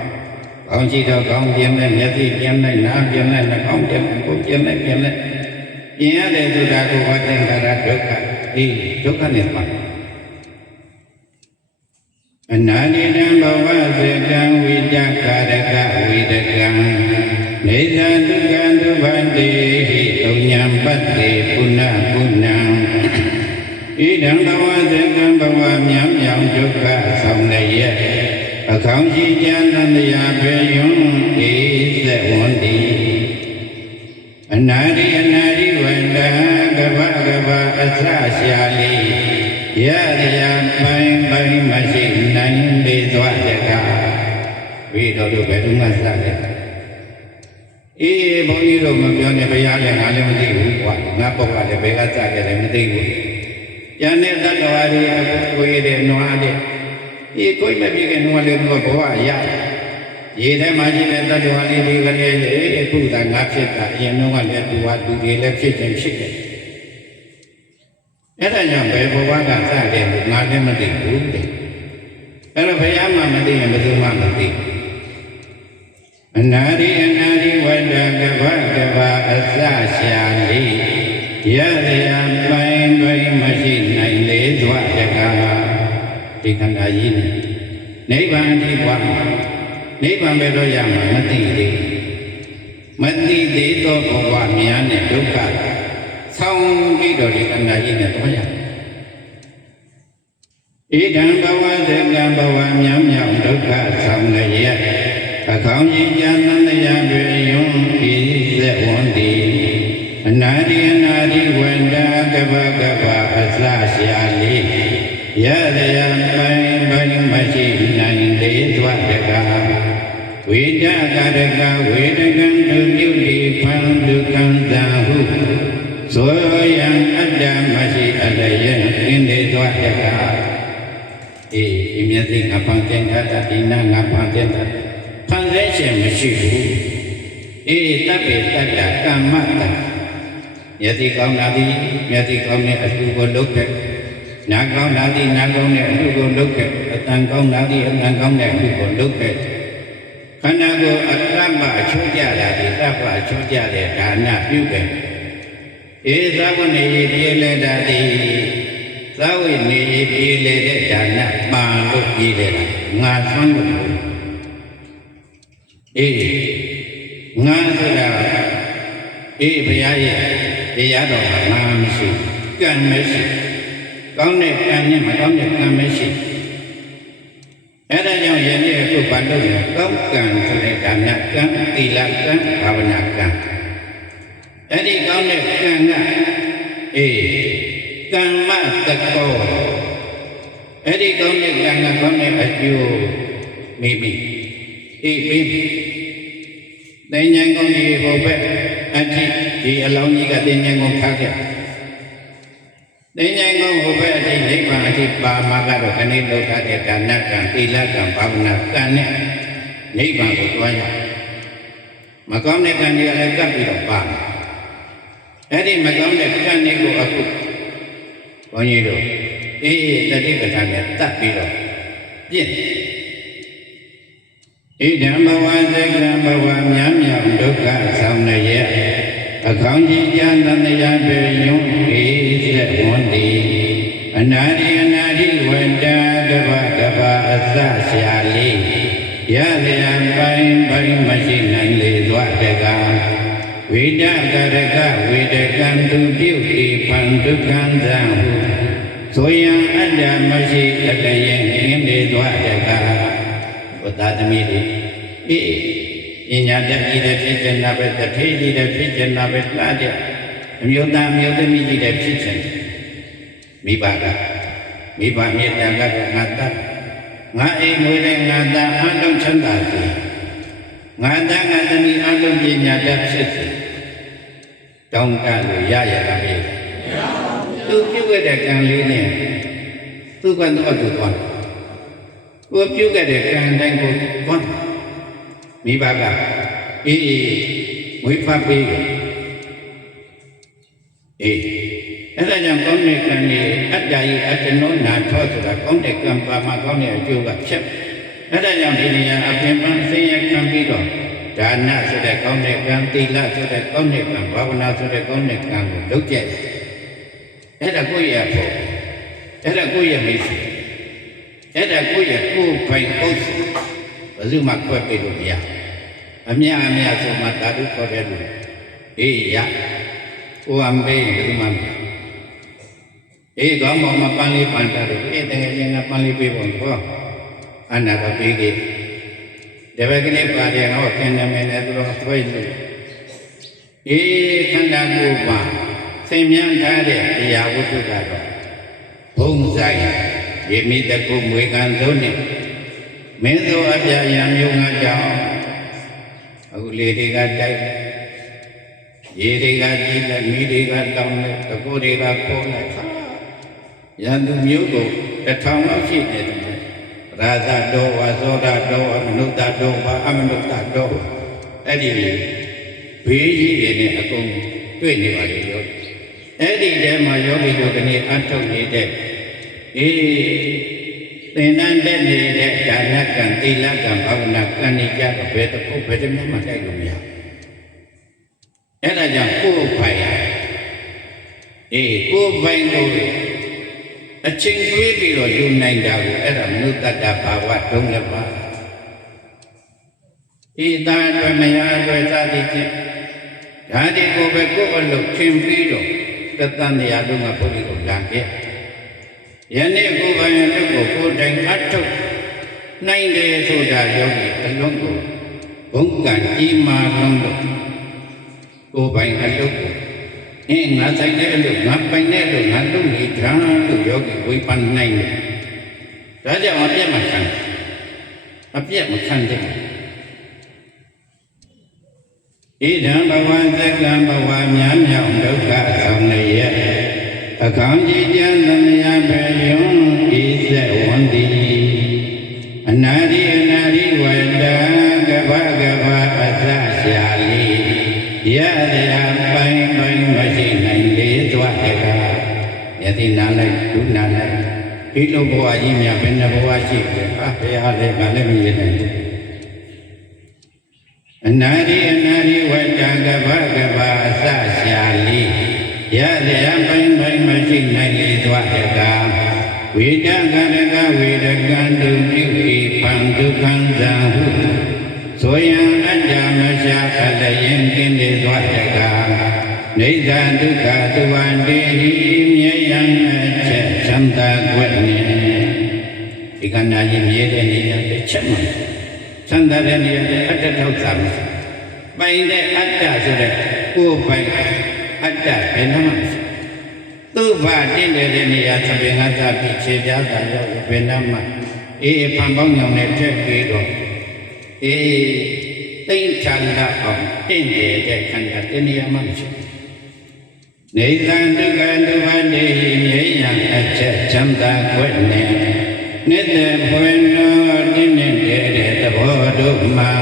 ကောင်းကြည့်တော့ကောင်းပြင်းတဲ့မျက်စိပြင်းတဲ့နားပြင်းတဲ့နှာခေါင်းပြင်းကိုပြင်းတဲ့ပြင်ရတဲ့ဆိုတာကိုဝတ္တင်္ဂရဒုက္ခဒုက္ခနဲ့ပါအနာတိတံဘဝစေတံဝိတကာရကဝိတကံနေသံဒုက္ခဒုဗန္တိဟိတုံညံပတ္တိပုဏ္ဏပုဏ္ဏံဣဒံဘဝစေတံဘဝမြံမြောင်ဒုက္ခဆောင်ရရဲ့အကောင်းရှိချမ်းသာတရားပေယွန်းဤသက်ဝန်တည်အနာရိဝန္တကဗအစရှာလီရရပိုင်းမရှိနိုင်လေသွားတဲ့ကဝိတော်တို့ဘယ်သူမှစတယ်ဘုန်းကြီးတို့မပြောနဲ့ဘုရားလည်းငါလည်းမသိဘူးကွာငါပုဂ္ဂိုလ်လည်းဘယ်ကစခဲ့တယ်မသိဘူးကျန်တဲ့တတ္တဝါတွေကိုယ်ရည်နွားတဲ့ကိုယ်မပြည့်တဲ့နွားလေးကဘဝရရေထဲမှာရှိတဲ့တတ္တဝါလေးတွေကလည်းအခုသာငါဖြစ်တာအရင်တော့ကလည်းသူဟာသူတွေလည်းဖြစ်တယ်ဖြစ်တယ်အဲ့ဒါကြောင့်ဘယ်ဘဝကစတယ်ငါလည်းမသိဘူးတဲ့အဲ့တော့ဘုရားမှမသိရင်ဘယ်သူမှမသိအနာရိဝတ္တကဗအစရှာလိရရပိုင်းမရှိနိုင်လေသွားတကားဒီခန္ဓာကြီးနဲ့နိဗ္ဗာန်ဒီဘဝနိဗ္ဗာန်ပဲတော့ရမှာမသိသေးသောဘဝများနဲ့ဒုက္ခဆောင်းပြီးတော့ဒီခန္ဓာကြီးနဲ့တော့ရဣဒံဘဝသက္ကံဘဝမြံမြောင်ဒုက္ခဆောင်လျက်အကောင်းကြီးချမ်းသာတရားပေယုံပြီးသက်ဝန်တည်အနာရိဝန္တကဗအစရှာလိရ ရရပိုင်းပိုင်းမရှိနိုင်လေသွားတကားဝိဒကာရကဝေဒကံသူပြုတိဖန်ဒုက္ခံသာဟုသောယံအတ္တမရှိအတ္တယံအင်းလေသွားတကားဒီမျက်စိငါဖန်တင်တာဒီနာငါဖန်တင်တာဖန်ဆဲခြင်းမရှိဘူးတပ်ပေတတ္တကမ္မတယတိကောင်းတာသည်ယတိကောင်းတဲ့အလှကိုလုပ်ခဲ့နာကောင်းတာသည်နာကောင်းတဲ့အလှကိုလုပ်ခဲ့အတန်ကောင်းတာသည်အတန်ကောင်းတဲ့အလှကိုလုပ်ခဲ့ခန္ဓာကိုယ်အတ္တမအချိုးကြတာသည်တပ္ပအချိုးကြတဲ့ဒါနပြုခဲ့သာဝနေပြေလေတာသည်သာဝနေပြေလေတဲ့ဒါနပါလို့ပြေလေတာငါဆွမ်းလို့ငါဆိုတာဘုရားရဲ့တရားတော်မှာငါမရှိကံမရှိကောင်းတဲ့ကံနဲ့မကောင်းတဲ့ကံမရှိအဲ့ဒါကြောင့်ယနေ့အခုဘာလို့လဲကောင်းကံဆိုတဲ့ဒါနကံသီလကံဘာဝနာကံအဲ့ဒီကောင်းတဲ့ကံကကမ္မတကောအဲ့ဒီကောင်းတဲ့ကံကကောင်းတဲ့အကျိုးမိမိပြီးတင်ញံကောင်းကြီးဟိုဘက်အထိဒီအလောင်းကြီးကတင်ញံကောင်းထားခဲ့တင်ញံကောင်းဟိုဘက်အထိနိဗ္ဗာန်အထိပါမှာကတော့ခဏလေးလောက်ထားတဲ့ဒါနကံသီလကံဘာဝနာကံနဲ့နိဗ္ဗာန်ကိုတွားရမကောင်းတဲ့ကံကြီးလည်းကပ်ပြီးတော့ပါမယ်အဲ့ဒီမကောင်းတဲ့ကံတွေကိုအခုဘုန်းကြီးတို့တတိပဋ္ဌာန်နဲ့တတ်ပြီးတော့ပြည့်ဣဒံဘဝသက္ကံဘဝမြတ်မြောင်ဒုက္ခဆောင်ရဲ့အကောင်းကြီးကျမ်းသန္တရားပေယုံဤသက်ဝန်တီအနာရိအနာရိဝတ္တကဗကဗအစရှာလေးရလျံပိုင်းပိုင်းမရှိနိုင်လေသွားတကားဝိဒကရကဝိဒကံသူပြုတိဖန်ဒုက္ခံသံဟုဆိုယံအတ္တမရှိအတ္တယင်အင်းလေသွားတကားဘုရားသမီးတွေပညာတတ်ကြီးတဲ့ဖြစ်ချင်တာပဲတထေးကြီးတဲ့ဖြစ်ချင်တာပဲလှတဲ့အမျိုးသားမျိုးသမီးကြီးတဲ့ဖြစ်ချင်မိဘမေတ္တာကငါတတ်ငါအိမ်ငွေတဲ့ငါသားအလုံးချမ်းသာစေငါသားငါသမီးအလုံးပညာတတ်ဖြစ်စေတောင်းတလို့ရရတာမေးသူပြုခဲ့တဲ့ကံလေးနဲ့သူကတော့သူသွားကိုပြုခဲ့တဲ့ကံတိုင်းကိုသွားမိဘကဝိဖတ်ပေးတယ်အဲ့ဒါကြောင့်ကောင်းတဲ့ကံကြီးအတ္တကြီးအတ္တနောနာထောဆိုတာကောင်းတဲ့ကံပါမှာကောင်းတဲ့အကျိုးကဖြစ်အဲ့ဒါကြောင့်ဒီနေရာအပြင်ပန်းဆင်းရဲကံပြီးတော့ဒါနဆိုတဲ့ကောင်းတဲ့ကံသီလဆိုတဲ့ကောင်းတဲ့ကံဘာဝနာဆိုတဲ့ကောင်းတဲ့ကံကိုလုပ်ကြတယ်အဲ့ဒါကိုယ့်ရဲ့ဖို့အဲ့ဒါကိုယ့်ရဲ့မိတ်ဆွေအဲ့ဒါကိုယ့်ရဲ့ကိုယ်ပိုင်ဥစ္စာဘယ်သူမှခွဲပေးလို့မရအမြဆိုမှဓာတုခေါ်တဲ့လူရကိုယ်အမေဘယ်သူမှမရကောင်းပေါ်မှာပန်းလေးပန်းတာလို့တကယ်ချင်းကပန်းလေးပေးဖို့ဟောအနာတော့ပေးခဲ့တပည့်ကလေးပါတယ်ဟောကျန်တယ်မယ်လည်းသူတို့ဆွဲလို့ခန္ဓာကိုယ်ပါစိတ်မြန်းထားတဲ့တရားဝတ္ထုကတော့ဘုံဆိုင်ရေမိတကုမွေကံသုံးနဲ့မင်းတို့အပြာရံမျိုးငါကြောင့်အခုလေတွေကတိုက်ရေတွေကကြီးလိုက်မိတွေကတောင်းလိုက်တကူတွေကပေါ်လိုက်ရန်သူမျိုးကို1000လောက်ရှိနေတယ်ရာဇတော်ဝါသောတာတော်အမနုဿတော်ဝါအမနုဿတော်အဲ့ဒီဘေးကြီးတွေနဲ့အကုန်တွေ့နေပါလေရောအဲ့ဒီထဲမှာယောဂီတို့ကနေအထုတ်နေတဲ့သင်္นานတဲ့နေတဲ့ဒါနကံသီလကံဘာဝနာကံနေကြတော့ဘယ်တစ်ခုဘယ်တစ်မျိုးမှတိုက်လို့မရအဲ့ဒါကြောင့်ကိုယ်ပိုင်ကိုယ်ပိုင်ကိုအချိန်တွေးပြီးတော့ယူနိုင်တာကိုအဲ့ဒါမနုဿတ္တဘာဝဒုံလည်းပါသာအတွက်မယားအတွက်စသည်ဖြင့်ဒါဒီကိုပဲကိုယ်အလုပ်ခင်ပြီးတော့တသံတရားလုံးကဘုရားကိုလာခဲ့ယနေ့ကိုယ်ပိုင်အလုပ်ကိုကိုယ်တိုင်အထုတ်နိုင်တယ်ဆိုတာယောဂီအလုံးကိုဘုံကံကြီးမာလုံးလို့ကိုယ်ပိုင်အလုပ်ကိုငါဆိုင်တဲ့အလုပ်ငါပိုင်တဲ့အလုပ်ငါလုပ်နေတာလို့ယောဂီဝိပဿနာနိုင်တယ် ဒါကြောင့်အပြတ်မခံအပြတ်မခံတဲ့ဣဒံဘဝသက္ကံဘဝများမြောင်ဒုက္ခဆောင်နေရဲ့အကောင်ကြီးကျမ်းသမယပေယုံဤသက်ဝန်တိအနာရိဝေဒံကဗကဗအသရှာလီရရပိုင်းမရှိနိုင်လေသွားတကားယတိနာလိုက်ဒုနာလိုက်ဒီလိုဘဝကြီးများဘယ်နှဘဝရှိတယ်ဘယ်ဟာလဲငါလည်းမရနိုင်ဘူးအနာရိဝေဒံကဗကဗအသရှာလီရရပိုင်းမရှိနိုင်လေသွားတကားဝိတကရကဝိတကံတုပြုဤပံဒုက္ခံဇံဟုဆိုယံအတ္တမရှာအလယင်ကင်းလေသွားတကားနေသဒုက္ခသဝန္တေဟိမြေယံအချက်သံသာကွက်နေဒီကနာကြီးမြေတဲ့နေရာတစ်ချက်မှသံသာတဲ့နေရာအတ္တထောက်သာပိုင်တဲ့အတ္တဆိုတဲ့ကိုယ်ပိုင်အတ္တဘယ်နှမှာသူ့ဘာတင်းတဲ့နေရာသပင်ငါသပိခြေပြားတာရောက်ဘယ်နှမှာဖန်ပေါင်းညောင်နဲ့ထက်ပြီးတော့တိတ်ချလာအောင်တင့်တဲ့ခန္ဓာတနေရာမှာမရှိနေသံဒုက္ခဒုဗ္ဗတေမြေယံအချက်ချမ်းသာွက်နေနေတဲ့ဘွယ်တော်တင်းနေတဲ့သဘောတို့မှာ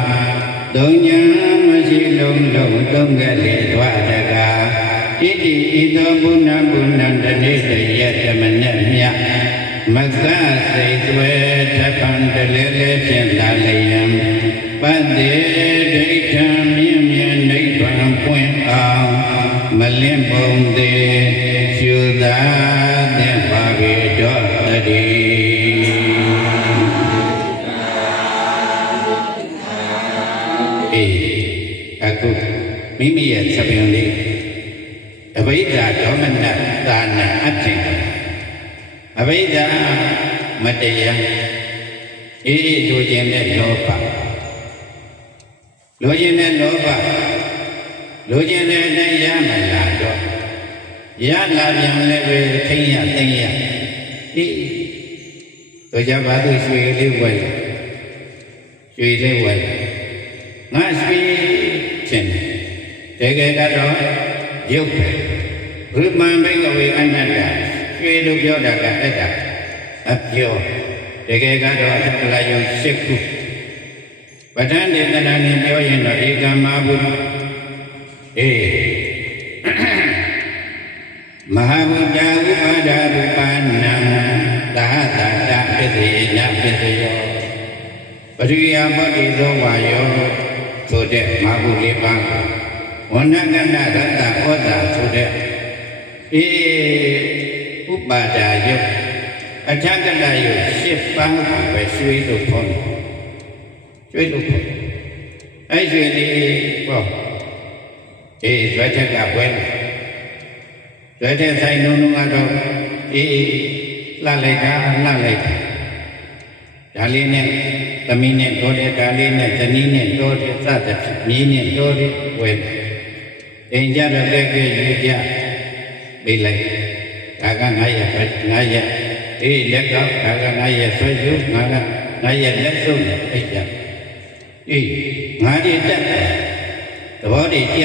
သုံးညာမရှိလုံးသုံးကလေးသွားတကားဣတိဣသောဘုဏ္ဏတတိတယတမနဲ့မြမကစိတ်သွဲထပံတလဲလဲဖြင့်လာလျံပတ္တိဒိဋ္ဌံမြင့်နိဗ္ဗာန်ပွင့်အောင်မလင်းပုံသေးရှုသာသင်ပါပေတော်တည်းအခုမိမိရဲ့သဘင်လေးအဘိဓါဒေါမနသာနာအထင်အဘိဓါမတရားလိုချင်တဲ့လောဘလိုချင်တဲ့လောဘလိုချင်တဲ့အတိုင်းရမလာတော့ရလာပြန်လည်းပဲထိမ့်ရသိမ့်ရတို့ကြပါသူရွှေလေးဝယ်ရွှေလေးဝယ်ငါရွှေခြင်းတကယ်ကတော့ရုပ်ပဲရူပံဘိကဝေအနတ္တရွှေလို့ပြောတာကအဲ့ဒါအပြောတကယ်ကတော့အတ္တလာယုံ၈ခုပဋ္ဌာန်းဒေသနာနဲ့ပြောရင်တော့ဧကမဘုမဟာဗုဒ္ဓဥပါဒရူပနာသာသာတပစ္စေနပစ္စယောပရိယာမတိသောဝါယောဆိုတဲ့မဟာဗုဒ္ဓလေးပါးဝဏ္ဏကန္တရတ္တဩဇာဆိုတဲ့ဥပါဒာယုအထကတယု၈ပါးကိုပဲရွှေလို့ခေါ်တယ်ရွှေလို့ခေါ်အဲ့ရွှေလေးဟောဇွဲချက်ကပွဲဇွဲချက်ဆိုင်လုံးလုံးကတော့လှလိုက်တာဒါလေးနဲ့သမီးနဲ့တော်တယ်ဒါလေးနဲ့ဇနီးနဲ့တော်တယ်စသဖြင့်မြေးနဲ့တော်တယ်ဝယ်အိမ်ကြတော့လက်ကရွေးကြပေးလိုက်ဒါက900ပဲ900လက်ကဒါက900ဆွဲယူငါက900လက်စုပ်နဲ့အိတ်ကြငါတွေတက်တယ်သဘောတွေကြ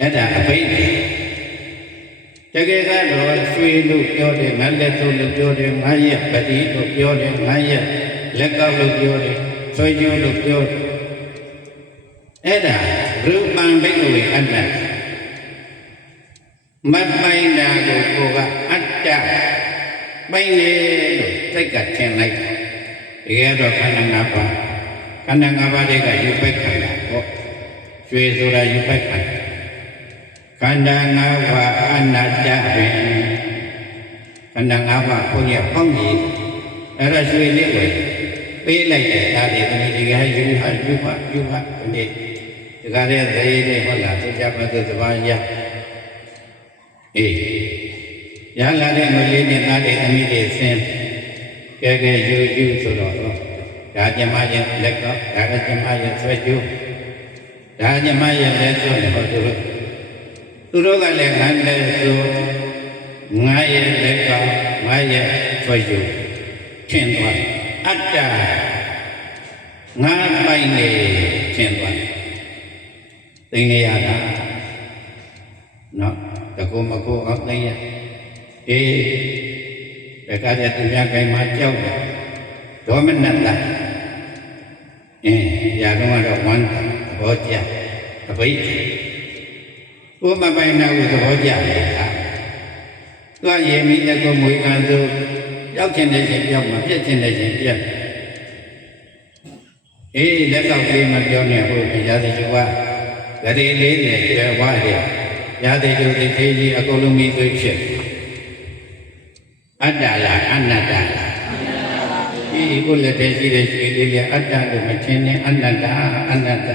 အဲ့ဒါအဘိဓိတကယ်ကတော့ရွှေလို့ပြောတယ်ငါလက်စုပ်လို့ပြောတယ်900ပတိလို့ပြောတယ်900လက်ကောက်လို့ပြောတယ်ဆွဲယူလို့ပြောတယ်အဲ့ဒါရူပံဘိကဝေအတ္တမပိုင်တာကိုကအတ္တပိုင်လေလို့စိတ်ကထင်လိုက်တကယ်တော့ခန္ဓာ၅ပါးတွေကယူပိုက်ခန္ဓာပေါ့ရွှေဆိုတာယူပိုက်ခန္ဓာခန္ဓာ၅ပါးအနတ္တပင်ခန္ဓာ၅ပါးကိုရပေါင်းကြီးအဲ့ဒါရွှေလေးပဲပေးလိုက်တဲ့ဒါတွေဒီကယူပါဒီနေ့ဒီကရဲသေးလေးဟုတ်လားသိကြပါသေးသဘာရရလာတဲ့မလေးနဲ့သားတွေသမီးတွေဆင်းကဲယူဆိုတော့ဒါကျမရဲ့လက်ကဒါကကျမရဲ့ဆွဲကျူးဒါကျမရဲ့လက်စွပ်နဲ့ဟောသူတို့ကလည်းငန်းလဲဆို ငါရဲ့လက်ကငါရဲ့ဆွေယူထင်သွားအတ္တငါပိုင်နေထင်သွားသိနေရတာနော်တကူမကူအောင်သိရအေးတခါတည်းသူများကိုင်မှာကြောက်တယ်ဒေါမနတရာကတော့ဝမ်းသဘောကျအဘိဓိဥမပိုင်နာကိုသဘောကျတယ်ဟာသူကရေမီတကူမွေးကန်ဆိုရောက်ချင်တဲ့ချင်းပြောက်မှာပြက်ချင်တဲ့ချင်းပြက်အေးလက်ကောက်လေးမပြောနဲ့ဟုတ်ပြီရာဇဂဝဂရေလေးနဲ့ကျွဲဝါးတယ်ရာဇဂတိသေးကြီးအကုန်လုံးမိသွေးဖြစ်အတ္တလားအနတ္တလားဒီကိုလက်တည်းရှိတဲ့ရွှေလေးလေးအတ္တလို့မထင်နဲ့အနတ္တအနတ္တ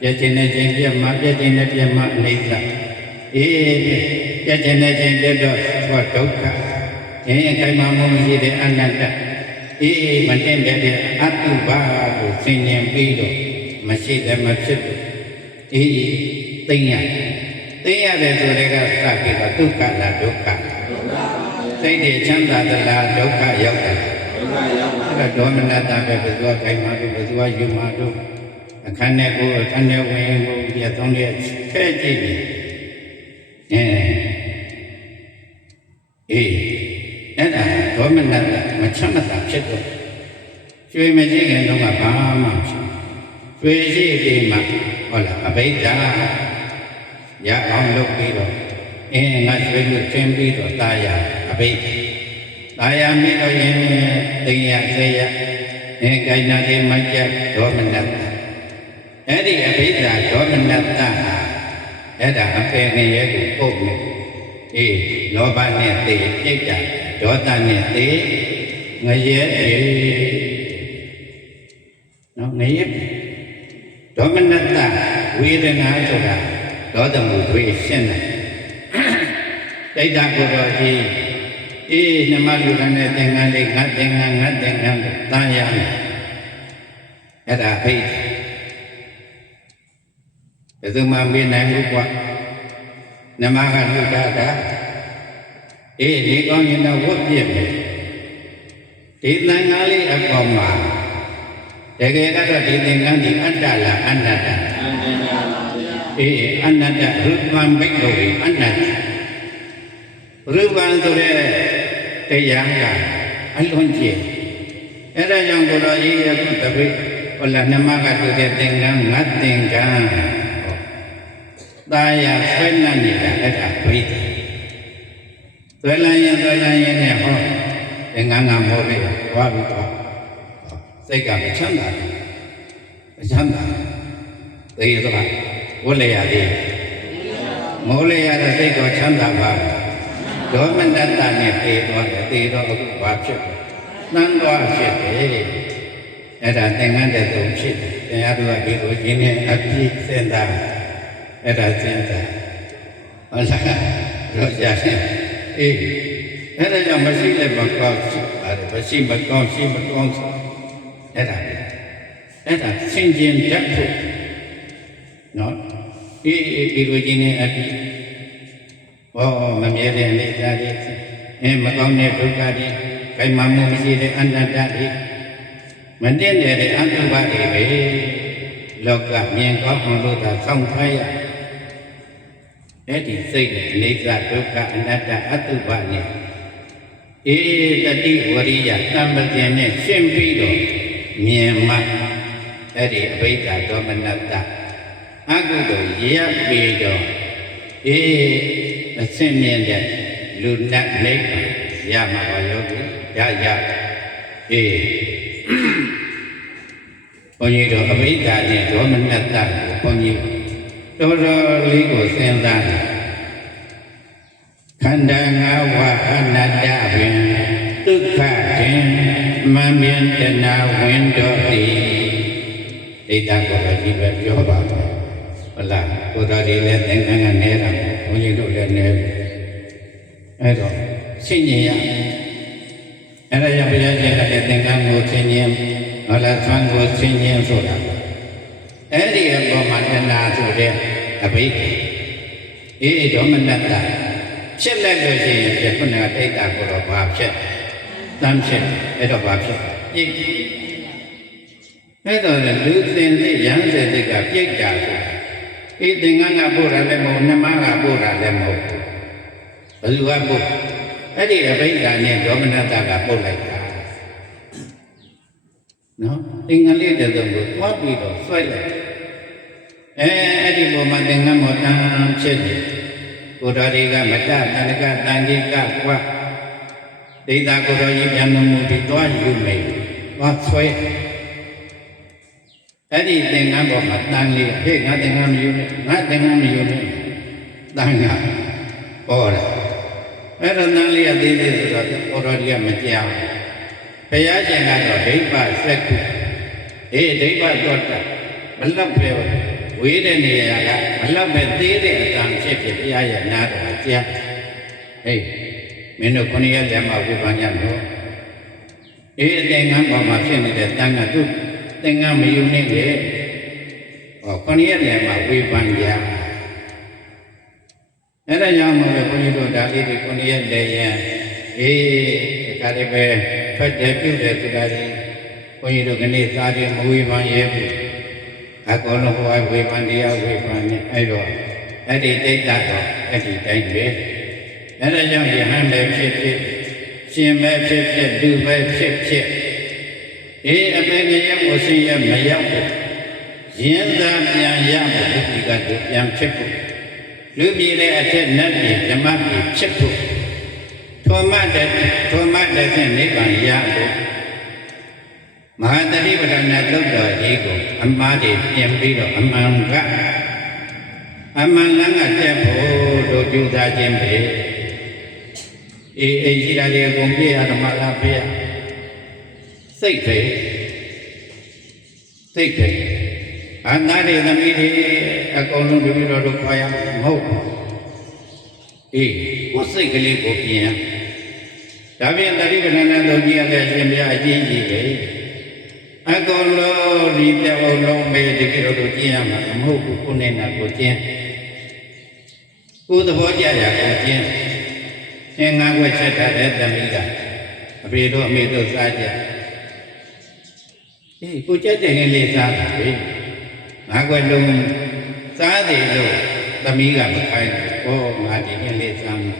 ပြည့်ခြင်းနဲ့ခြင်းပြည့်မှာပြည့်ခြင်းနဲ့ပြည့်မှာအနိစ္စအေးပြည့်ခြင်းနဲ့ခြင်းပြည့်တော့သောဒုက္ခခိုင်မာမှုရှိတဲ့အနတ္တအေးမတင်တဲ့အတုပါကိုသင်ញင်ပြီးတော့မရှိတယ်မဖြစ်ဘူးအေးသိရတဲ့ဆိုတဲ့ကစပြီးတော့ဒုက္ခလားဒုက္ခစိတ်တွေချမ်းသာသလားဒုက္ခရောက်တယ်ဒုက္ခရောက်ပါဒေါမနတပဲဘယ်သူကခိုင်မာလို့ဘယ်သူကယူမာလို့အခန်းနဲ့ကိုအခန်းနဲ့ဝင်ကိုပြတ်သုံးတဲ့ထဲကြည့်ပြီအေးအဲ့ဒါဒေါမနတမချမ်းသာဖြစ်တော့ကျွေးမရှိခင်တော့ဘာမှမရှိကျွေးရှိပြီးမှဟုတ်လားအဘိဓါရအောင်လုပ်ပြီးတော့ငါကျွေးလို့သင်ပြီးတော့တာယာအဘိဓါတာယာမိတော့ရင်တင်ရစေရကိုင်နာလေးမကြဒေါမနတအဲ့ဒီအဘိဓါဒေါမနတအဲ့ဒါအပေငရဲကိုပုတ်နေအေးလောဘနဲ့သိပြိတ္တာဒေါသနဲ့သိငရဲနော်ငရဲဒေါမနတဝေဒနာဆိုတာဒေါသမူတွေရှင်းတယ်တိတ်တာကိုတော့ဒီအေးနှမလူနဲ့သင်္ကန်းလေးငါသင်္ကန်းငါသင်္ကန်းကိုတားရမယ်အဲ့ဒါဖိတ်ဘယ်သူမှမေးနိုင်ဘူးကွာနမကလူတာအေးဒီကောင်းရင်တော့ဝတ်ပြည့်မယ်ဒီသင်္ကန်းလေးအပေါ်မှာတကယ်ကတော့ဒီသင်္ကန်းဒီအတ္တလားအနတ္တအေးအနတ္တရူပံဘိက္ခဝေအနတ္တရူပံဆိုတဲ့တရားကအလွန်ကျယ်အဲ့ဒါကြောင့်ကိုယ်တော်ကြီးရခုတပိဟောလာနမကတူတဲ့သင်္ကန်းငါသင်္ကန်းတာယာဆွဲလန်းနေတာအဲ့ဒါဘိဓိဆွဲလန်းရင်နဲ့ဟောသင်္ကန်းကမောပြီးသွားပြီးတော့စိတ်ကမချမ်းသာသိရသလားဝတ်လေရသေးမိုးလေရတဲ့စိတ်ကိုချမ်းသာပါဒေါမနတနဲ့သေသွားတယ်သေတော့အခုဘာဖြစ်လဲနှမ်းသွားဖြစ်တယ်အဲ့ဒါသင်္ကန်းတဲ့သူဖြစ်တယ်တရားသူကဒီလိုရင်းနဲ့အပြည့်စင်တာအဲ့ဒါစင်တာဟုတ်လားတော့ရတယ်အေးအဲ့ဒါကြောင့်မရှိလည်းမကောင်းရှိပါတယ်မရှိမကောင်းရှိမကောင်းအဲ့ဒါဆင်ကျင်တတ်ဖို့နော်ဒီလိုရင်းနဲ့အပြည့်မမြဲတဲ့အနေအထားတွေမကောင်းတဲ့ဒုက္ခတွေခိုင်မာမှုမရှိတဲ့အနတ္တတွေမတည့်တဲ့အတုပတွေပဲလောကမြင်ကောင်းအောင်လို့သာစောင့်ထားရအဲ့ဒီစိတ်နဲ့အနေကဒုက္ခအနတ္တအတုပနဲ့တတိဝရိယတမ္ပတင်နဲ့ရှင်းပြီးတော့မြင်မှအဲ့ဒီအဘိဓါဒေါမနတအကုသိုလ်ရပြီးတော့အစင်းမြင်တဲ့လူနတ်နိဗ္ဗာန်ရမှာပါယောဂီရဘုန်းကြီးတို့အဘိဓါနဲ့ဒေါမနတကိုဘုန်းကြီးတော်တော်လေးကိုစဉ်းစားတယ်ခန္ဓာငါးဝါအနတ္တပင်ဒုက္ခတင်မမြင်တနာဝင်တော်သည်ဒိဋ္ဌကိုယ်ကြီးပဲပြောပါမယ်ဟုတ်လားကိုယ်တော်ဒီလည်းသင်္ကန်းကနေတာဘုန်းကြီးတို့လည်းနေအဲ့တော့ရှင်းရင်ရအဲ့ဒါကြောင့်ဘုရားရှင်ကလည်းသင်္ကန်းကိုရှင်းရင်ဟုတ်လားသံကိုရှင်းရင်ဆိုတာအဲ့ဒီအပေါ်မှာတဏှာဆိုတဲ့အဘိဓိဒေါမနတ ဖြစ်လက်လို့ရှိရင်ခုနကဒိဋ္ဌာကိုတော့ဘာဖြစ်တမ်းဖြစ်အဲ့တော့ဘာဖြစ်ပြိတ်အဲ့တော့လူစင်စိတ်ရဟန်းစိတ်ကပြိတ်တာဆိုတာဒီသင်္ကန်းကပို့တာလည်းမဟုတ်နှမကပို့တာလည်းမဟုတ်ဘယ်သူကပို့အဲ့ဒီအဘိဓါနဲ့ဒေါမနတကပို့လိုက်တာနော်သင်္ကန်းလေးတဲ့သုံးကိုတွားပြီးတော့ဆွဲလိုက်အဲ့ဒီပုံမှာသင်္ကန်းမောတန်းဖြစ်နေကိုတော်တွေကမတတဏကတန်ကြီးကကွာဒိဋ္ဌာကိုတော်ကြီးပြန်တော်မူပြီးတွားယူမယ်သွားဆွဲအဲ့ဒီသင်္ကန်းပေါ်မှာတန်လေးဟေ့ငါသင်္ကန်းမယူနဲ့ငါသင်္ကန်းမယူနဲ့တန်ကပေါ်လာအဲ့တော့တန်လေးကသေးသေးဆိုတော့ကိုတော်ကြီးကမကြောက်ဘုရားရှင်ကတော့ဒိဋ္ဌစက္ခုဒိဋ္ဌတော့တာမလောက်ပဲဝေးတဲ့နေရာကမလောက်ပဲသေးတဲ့အတန်ဖြစ်ဖြစ်ဘုရားရဲ့နာတော်ကြားဟေးမင်းတို့9ရက်တည်းမှာဝိပဿနာလို့အသင်္ကန်းပေါ်မှာဖြစ်နေတဲ့တန်ကသူသင်္ကန်းမယူနဲ့လေ9ရက်တည်းမှာဝိပဿနာအဲ့ဒါကြောင့်မို့လို့ဘုန်းကြီးတို့ဒါလေးတွေ9ရက်တည်းရဲ့ဒါလည်းပဲဖတ်တယ်ပြုတယ်ဆိုတာလေဘုန်းကြီးတို့ကနေ့သားတယ်မဝေဖန်ရဲဘူးအကောင်လုံးဟောဝေဖန်တရားဝေဖန်နေအဲ့တော့အဲ့ဒီတိတ်တာတော့အဲ့ဒီတိုင်းပဲအဲ့ဒါကြောင့်ယဟန်ပဲဖြစ်ဖြစ်ရှင်ပဲဖြစ်ဖြစ်လူပဲဖြစ်ဖြစ်အပေငရဲကိုရှင်ရမရောက်ဘူးရင်းသားပြန်ရဖို့ဒီကတော့ပြန်ဖြစ်ဖို့လူပြည်တဲ့အထက်နတ်ပြည်ဓမ္မပြည်ဖြစ်ဖို့ထောမတဲ့ဖြင့်နိဗ္ဗာန်ရဖို့မဟာတတိပဌာနာသုတ်တော်ကြီးကိုအမှားတွေပြင်ပြီးတော့အမှန်လမ်းကတက်ဖို့တို့ကြိုးစားခြင်းပဲအိရှိတာတွေအကုန်ပြည့်ရဓမ္မလားပြည့်စိတ်ပဲအနာတွေသမီးတွေအကုန်လုံးတပည့်တော်တို့ခွာရမဟုတ်ဘူးကိုယ်စိတ်ကလေးကိုပြင်ရဒါဖြင့်တတိပဌာနာသုတ်ကြီးရတဲ့ရှင်ဘုရားအကြီးကြီးပဲအကုန်လုံးဒီတောင်လုံးပဲတပည့်တော်တို့ကျင့်ရမှာမဟုတ်ဘူးကိုယ်နဲ့နာကိုကျင့်ကိုယ်သဘောကျရကိုကျင့်ငါ့ဝက်ချက်ထားတဲ့သမီးကအဖေတို့အမေတို့စားကြကိုကြက်တဲ့ငယ်လေးစားတာပဲငါ့ဝက်လုံးစားတယ်လို့သမီးကမခိုင်းဘူးငါဒီငယ်လေးစားမယ်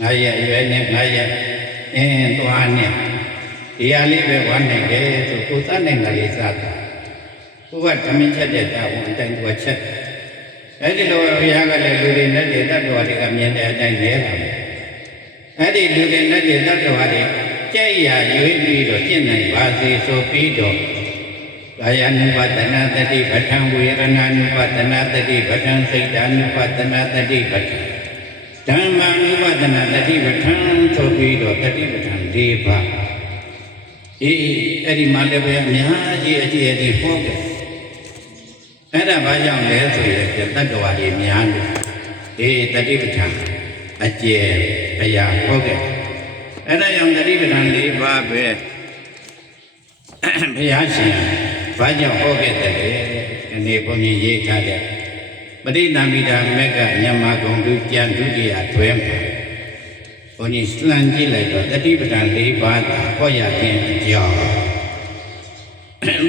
ငါရဲ့အရွယ်နဲ့ငါရဲ့သွားနဲ့ဒီဟာလေးပဲဝမ်းနိုင်တယ်ဆိုကိုစားနိုင်တာလေးစားတာကိုကဓမင်းချက်တဲ့တာဝန်အတိုင်းကိုချက်အဲ့ဒီလိုဘုရားကလည်းလူတွေနဲ့တတ်တော်တွေကမြင်တဲ့အတိုင်းလဲတာပဲအဲ့ဒီလူတွေနဲ့တတ်တော်တွေကြဲ့ရရွေးပြီးတော့ကျင့်နိုင်ပါစေဆိုပြီးတော့ကာယ ानु ပတနာတတိပဋ္ဌံဝေရဏ ानु ပတနာတတိပဋ္ဌံစိတ် ानु ပတနာတတိပဋ္ဌံဓမ္မ ानु ပတနာတတိပဋ္ဌံဆိုပြီးတော့တတိပဋ္ဌံ၄ပါးအဲ့ဒီမှာလည်းပဲအများကြီးအကြည့်အကြည့်ဟောတယ်အဲ့ဒါဘာကြောင့်လဲဆိုရင်တတ္တဝါတွေများလို့တတိပဋ္ဌာန်အကျယ်အရာဟုတ်ကဲ့အဲ့ဒါကြောင့်တတိပဋ္ဌာန်၄ပါးပဲဘုရားရှင်ဘာကြောင့်ဟောခဲ့တယ်ဒီနေ့ဘုန်းကြီးရေးထားတဲ့ပဋိသမိတာမက်ကညမဂုံတုကျန်ဒုတိယတွဲမှာဘုန်းကြီးလှမ်းကြည့်လိုက်တော့တတိပဋ္ဌာန်၄ပါးဟောရခြင်းကြောင့်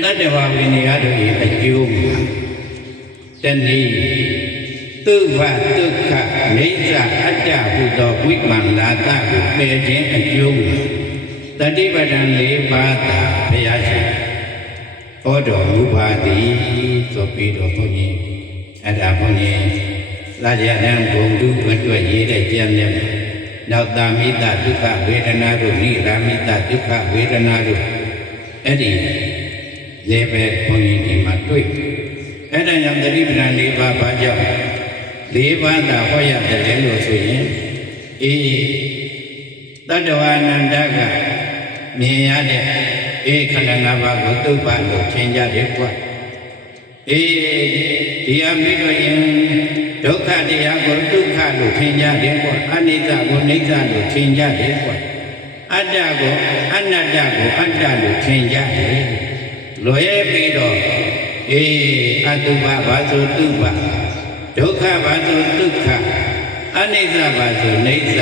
တတ္တဝါဝိနည်းတို့ရဲ့အကျိုးမှာတဏှိသုဘဒုက္ခမိစ္ဆာအတ္တဟုသောဝိပန္နာတကိုပယ်ခြင်းအကျိုးတတိပဋ္ဌာန်၄ပါးသာဘုရားရှင်ဟောတော်မူပါသည်ဆိုပြီးတော့ဘုန်းကြီးအဲ့ဒါဘုန်းကြီးလာကြတဲ့ဘုံတုအတွက်ရေးတဲ့ကျမ်းမြတ်မှာနောက်တာမိတဒုက္ခဝေဒနာတို့နိရာမိတဒုက္ခဝေဒနာတို့အဲ့ဒီလေးပဲဘုန်းကြီးဒီမှာတွေ့အဲ့ဒါကြောင့်တတိပဌာန်၄ပါးဘာကြောင့်၄ပါးသာဟောရတယ်လို့ဆိုရင်တတ္တဝါအနန္တကမြင်ရတဲ့ခန္ဓာ၅ပါးကိုသုဘလို့ထင်ကြတယ်ကွာဒီအမိတို့ရင်ဒုက္ခတရားကိုဒုက္ခလို့ထင်ကြတယ်ကွာအနိစ္စကိုနိစ္စလို့ထင်ကြတယ်ကွာအတ္တကိုအနတ္တကိုအတ္တလို့ထင်ကြတယ်လွယ်ပြီးတော့အတုပဘာဆိုတုပဒုက္ခဘာဆိုဒုက္ခ အနိစ္စပါဆိုနေစ္စ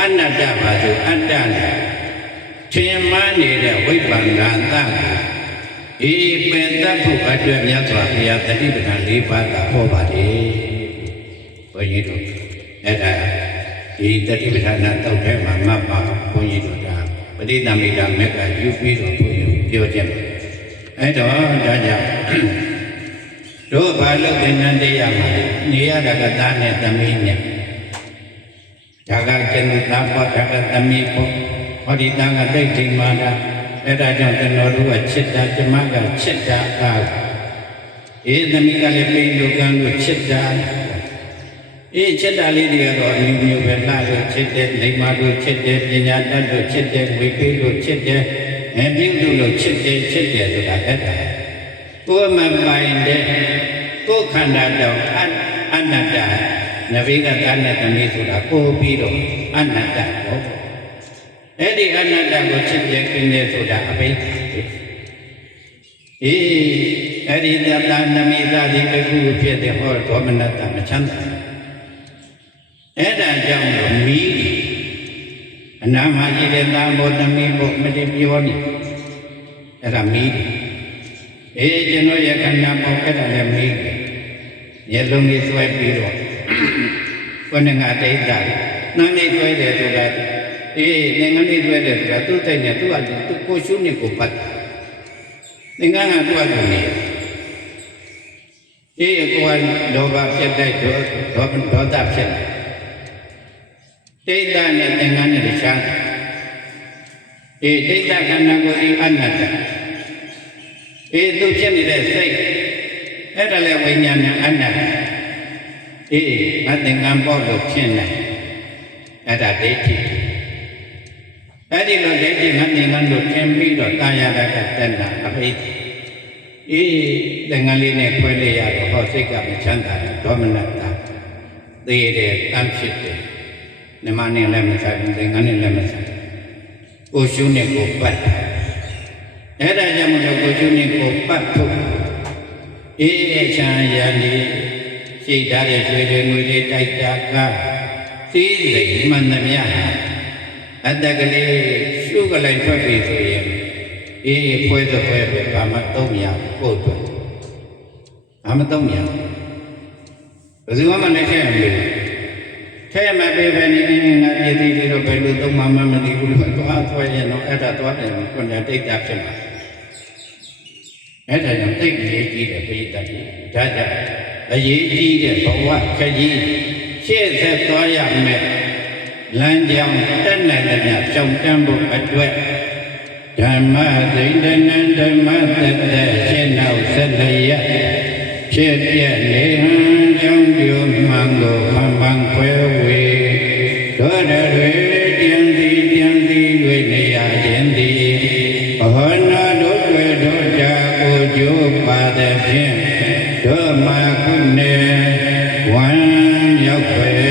အနတ္တပါဆိုအတ္တထင်မှန်းနေတဲ့ဝိပ္ပန္နသကိုအေးပင်တတ်ဖို့အတွက်မြတ်စွာဘုရားတတိပဌာန်၄ပါးကဟောပါတယ်ဘုန်းကြီးတို့အဲ့ဒါဒီတတိပဌာန်တောက်ထဲမှာမှတ်ပါဘုန်းကြီးတို့ဒါပဋိသမီတာမက်ကယူပြီးတော့ဘုန်းကြီးပြောခြင်းအဲ့တော့ဒါကြောင့်တို့ဘာလို့သင်္นานတရားမှာနေရတာကသားနဲ့သမီးနဲ့ဒါကကျန်တာပေါ့ဒါကသမီးပေါ့ဟောဒီသားကတိတ်ထိန်မာတာအဲ့ဒါကြောင့်ကျွန်တော်တို့ကချစ်တာကျမကချစ်တာအေးသမီးကလည်းပိလူကံလို့ချစ်တာအေးချစ်တာလေးတွေကတော့အမျိုးမျိုးပဲလှလို့ချစ်တယ်လိမ္မာလို့ချစ်တယ်ပညာတတ်လို့ချစ်တယ်ဝိပိလို့ချစ်တယ်ပြုလို့ချစ်တယ်ဆိုတာအဲ့ဒါကိုယ်မပိုင်တဲ့ကိုယ်ခန္ဓာတော်အနတ္တနဗေကတနဲ့သမီးဆိုတာပို့ပြီးတော့အနတ္တပေါ့အဲ့ဒီအနတ္တကိုချစ်တယ်ခင်တယ်ဆိုတာအဘိဓါအေးအဲ့ဒီတတနမိသားဒီတစ်ခုဖြစ်တဲ့ဟောဒေါမနတမချမ်းသာအဲ့ဒါကြောင့်လို့မိအနာမှာရှိတဲ့သာဘောသမီးဘောမတိပြောနေအဲ့ဒါမိအေးကျွန်တော်ရဲ့ခန္ဓာပေါ်အဲ့ဒါလည်းမိမျက်လုံးလေးဆွဲပြီးတော့ကိုယ်နဲ့ငါတိတ်တာနှမ်းလေးဆွဲတယ်ဆိုတာအေးငငလေးဆွဲတယ်ဆိုတာသူ့တိုက်နဲ့သူ့အတူသူကိုရှုနေကိုပတ်သင်္ကန်းကသူ့အတူနေအေးကိုယ်ကလောဘဖြစ်တဲ့ဒေါသဖြစ်တိတ်တာနဲ့သင်္ကန်းနဲ့တခြားအေးတိတ်တာခန္ဓာကိုယ်ဒီအနတ္တအေးသူဖြစ်နေတဲ့စိတ်အဲ့ဒါလည်းဝိညာဏအနတ္တအေးအသင်္ကန်းပေါ့လို့ဖြစ်နေအဲ့ဒါဒိဋ္ဌိအဲ့ဒီလိုဒိဋ္ဌိငါသင်္ကန်းလို့ထင်ပြီးတော့တာယာရကတဏ္ဍအဘိဓိအေးသင်္ကန်းလေးနဲ့ခွဲလိုက်ရတော့ဟောစိတ်ကမချမ်းသာဘူးဒေါမနတသေတယ်တမ်းဖြစ်တယ်နမနဲ့လည်းမဆိုင်ဘူးသင်္ကန်းနဲ့လည်းမဆိုင်ကိုရှုနဲ့ကိုပတ်အဲ့ဒါကြောင့်မလို့ကိုရှုနဲ့ကိုပတ်ဖို့အေးအချမ်းရလီရှိထားတဲ့ရွှေတွေငွေတွေတိုက်တာကသိစိတ်မှန်သမျှအတ္တကလေးရှုကလိုက်ထွက်ပြီဆိုရင်အေးဖွဲသဖွဲပဲဘာမှသုံးရကိုယ့်အတွက်ဘာမှသုံးရဘယ်သူမှလည်းထဲမလို့ထဲမပေးပဲနေနေငါပြည်သေးလေးတော့ဘယ်လိုသုံးမှမသိဘူးလို့သွားဆွဲရင်တော့အဲ့ဒါသွားတယ်ကိုယ်နဲ့တိတ်တာဖြစ်မှာအဲ့ဒါကြောင့်တိတ်ရေးကြီးတယ်ပိဋကတ်ကြီးဒါကြောင့်အရေးကြီးတဲ့ဘဝခကြီးရှေ့ဆက်သွားရမယ်လမ်းကြောင်းတက်နိုင်တဲ့မြတ်ဖြောင်းတန်းဖို့အတွက်ဓမ္မသိန္ဒနံဓမ္မသတ္တရှင်းနောက်ဆက်လျက်ဖြစ်ပြနေဟံကြောင့်ပြုမှန်ကိုမှန်မှန်ခွဲဝေဒေါရတွေတန်စီတွေနေရခြင်းသည်ဘောနာတို့တွေတို့ကြကိုကျိုးပါတဲ့ဖြင့်ဓမ္မကုနေဝမ်းရောက်ွယ်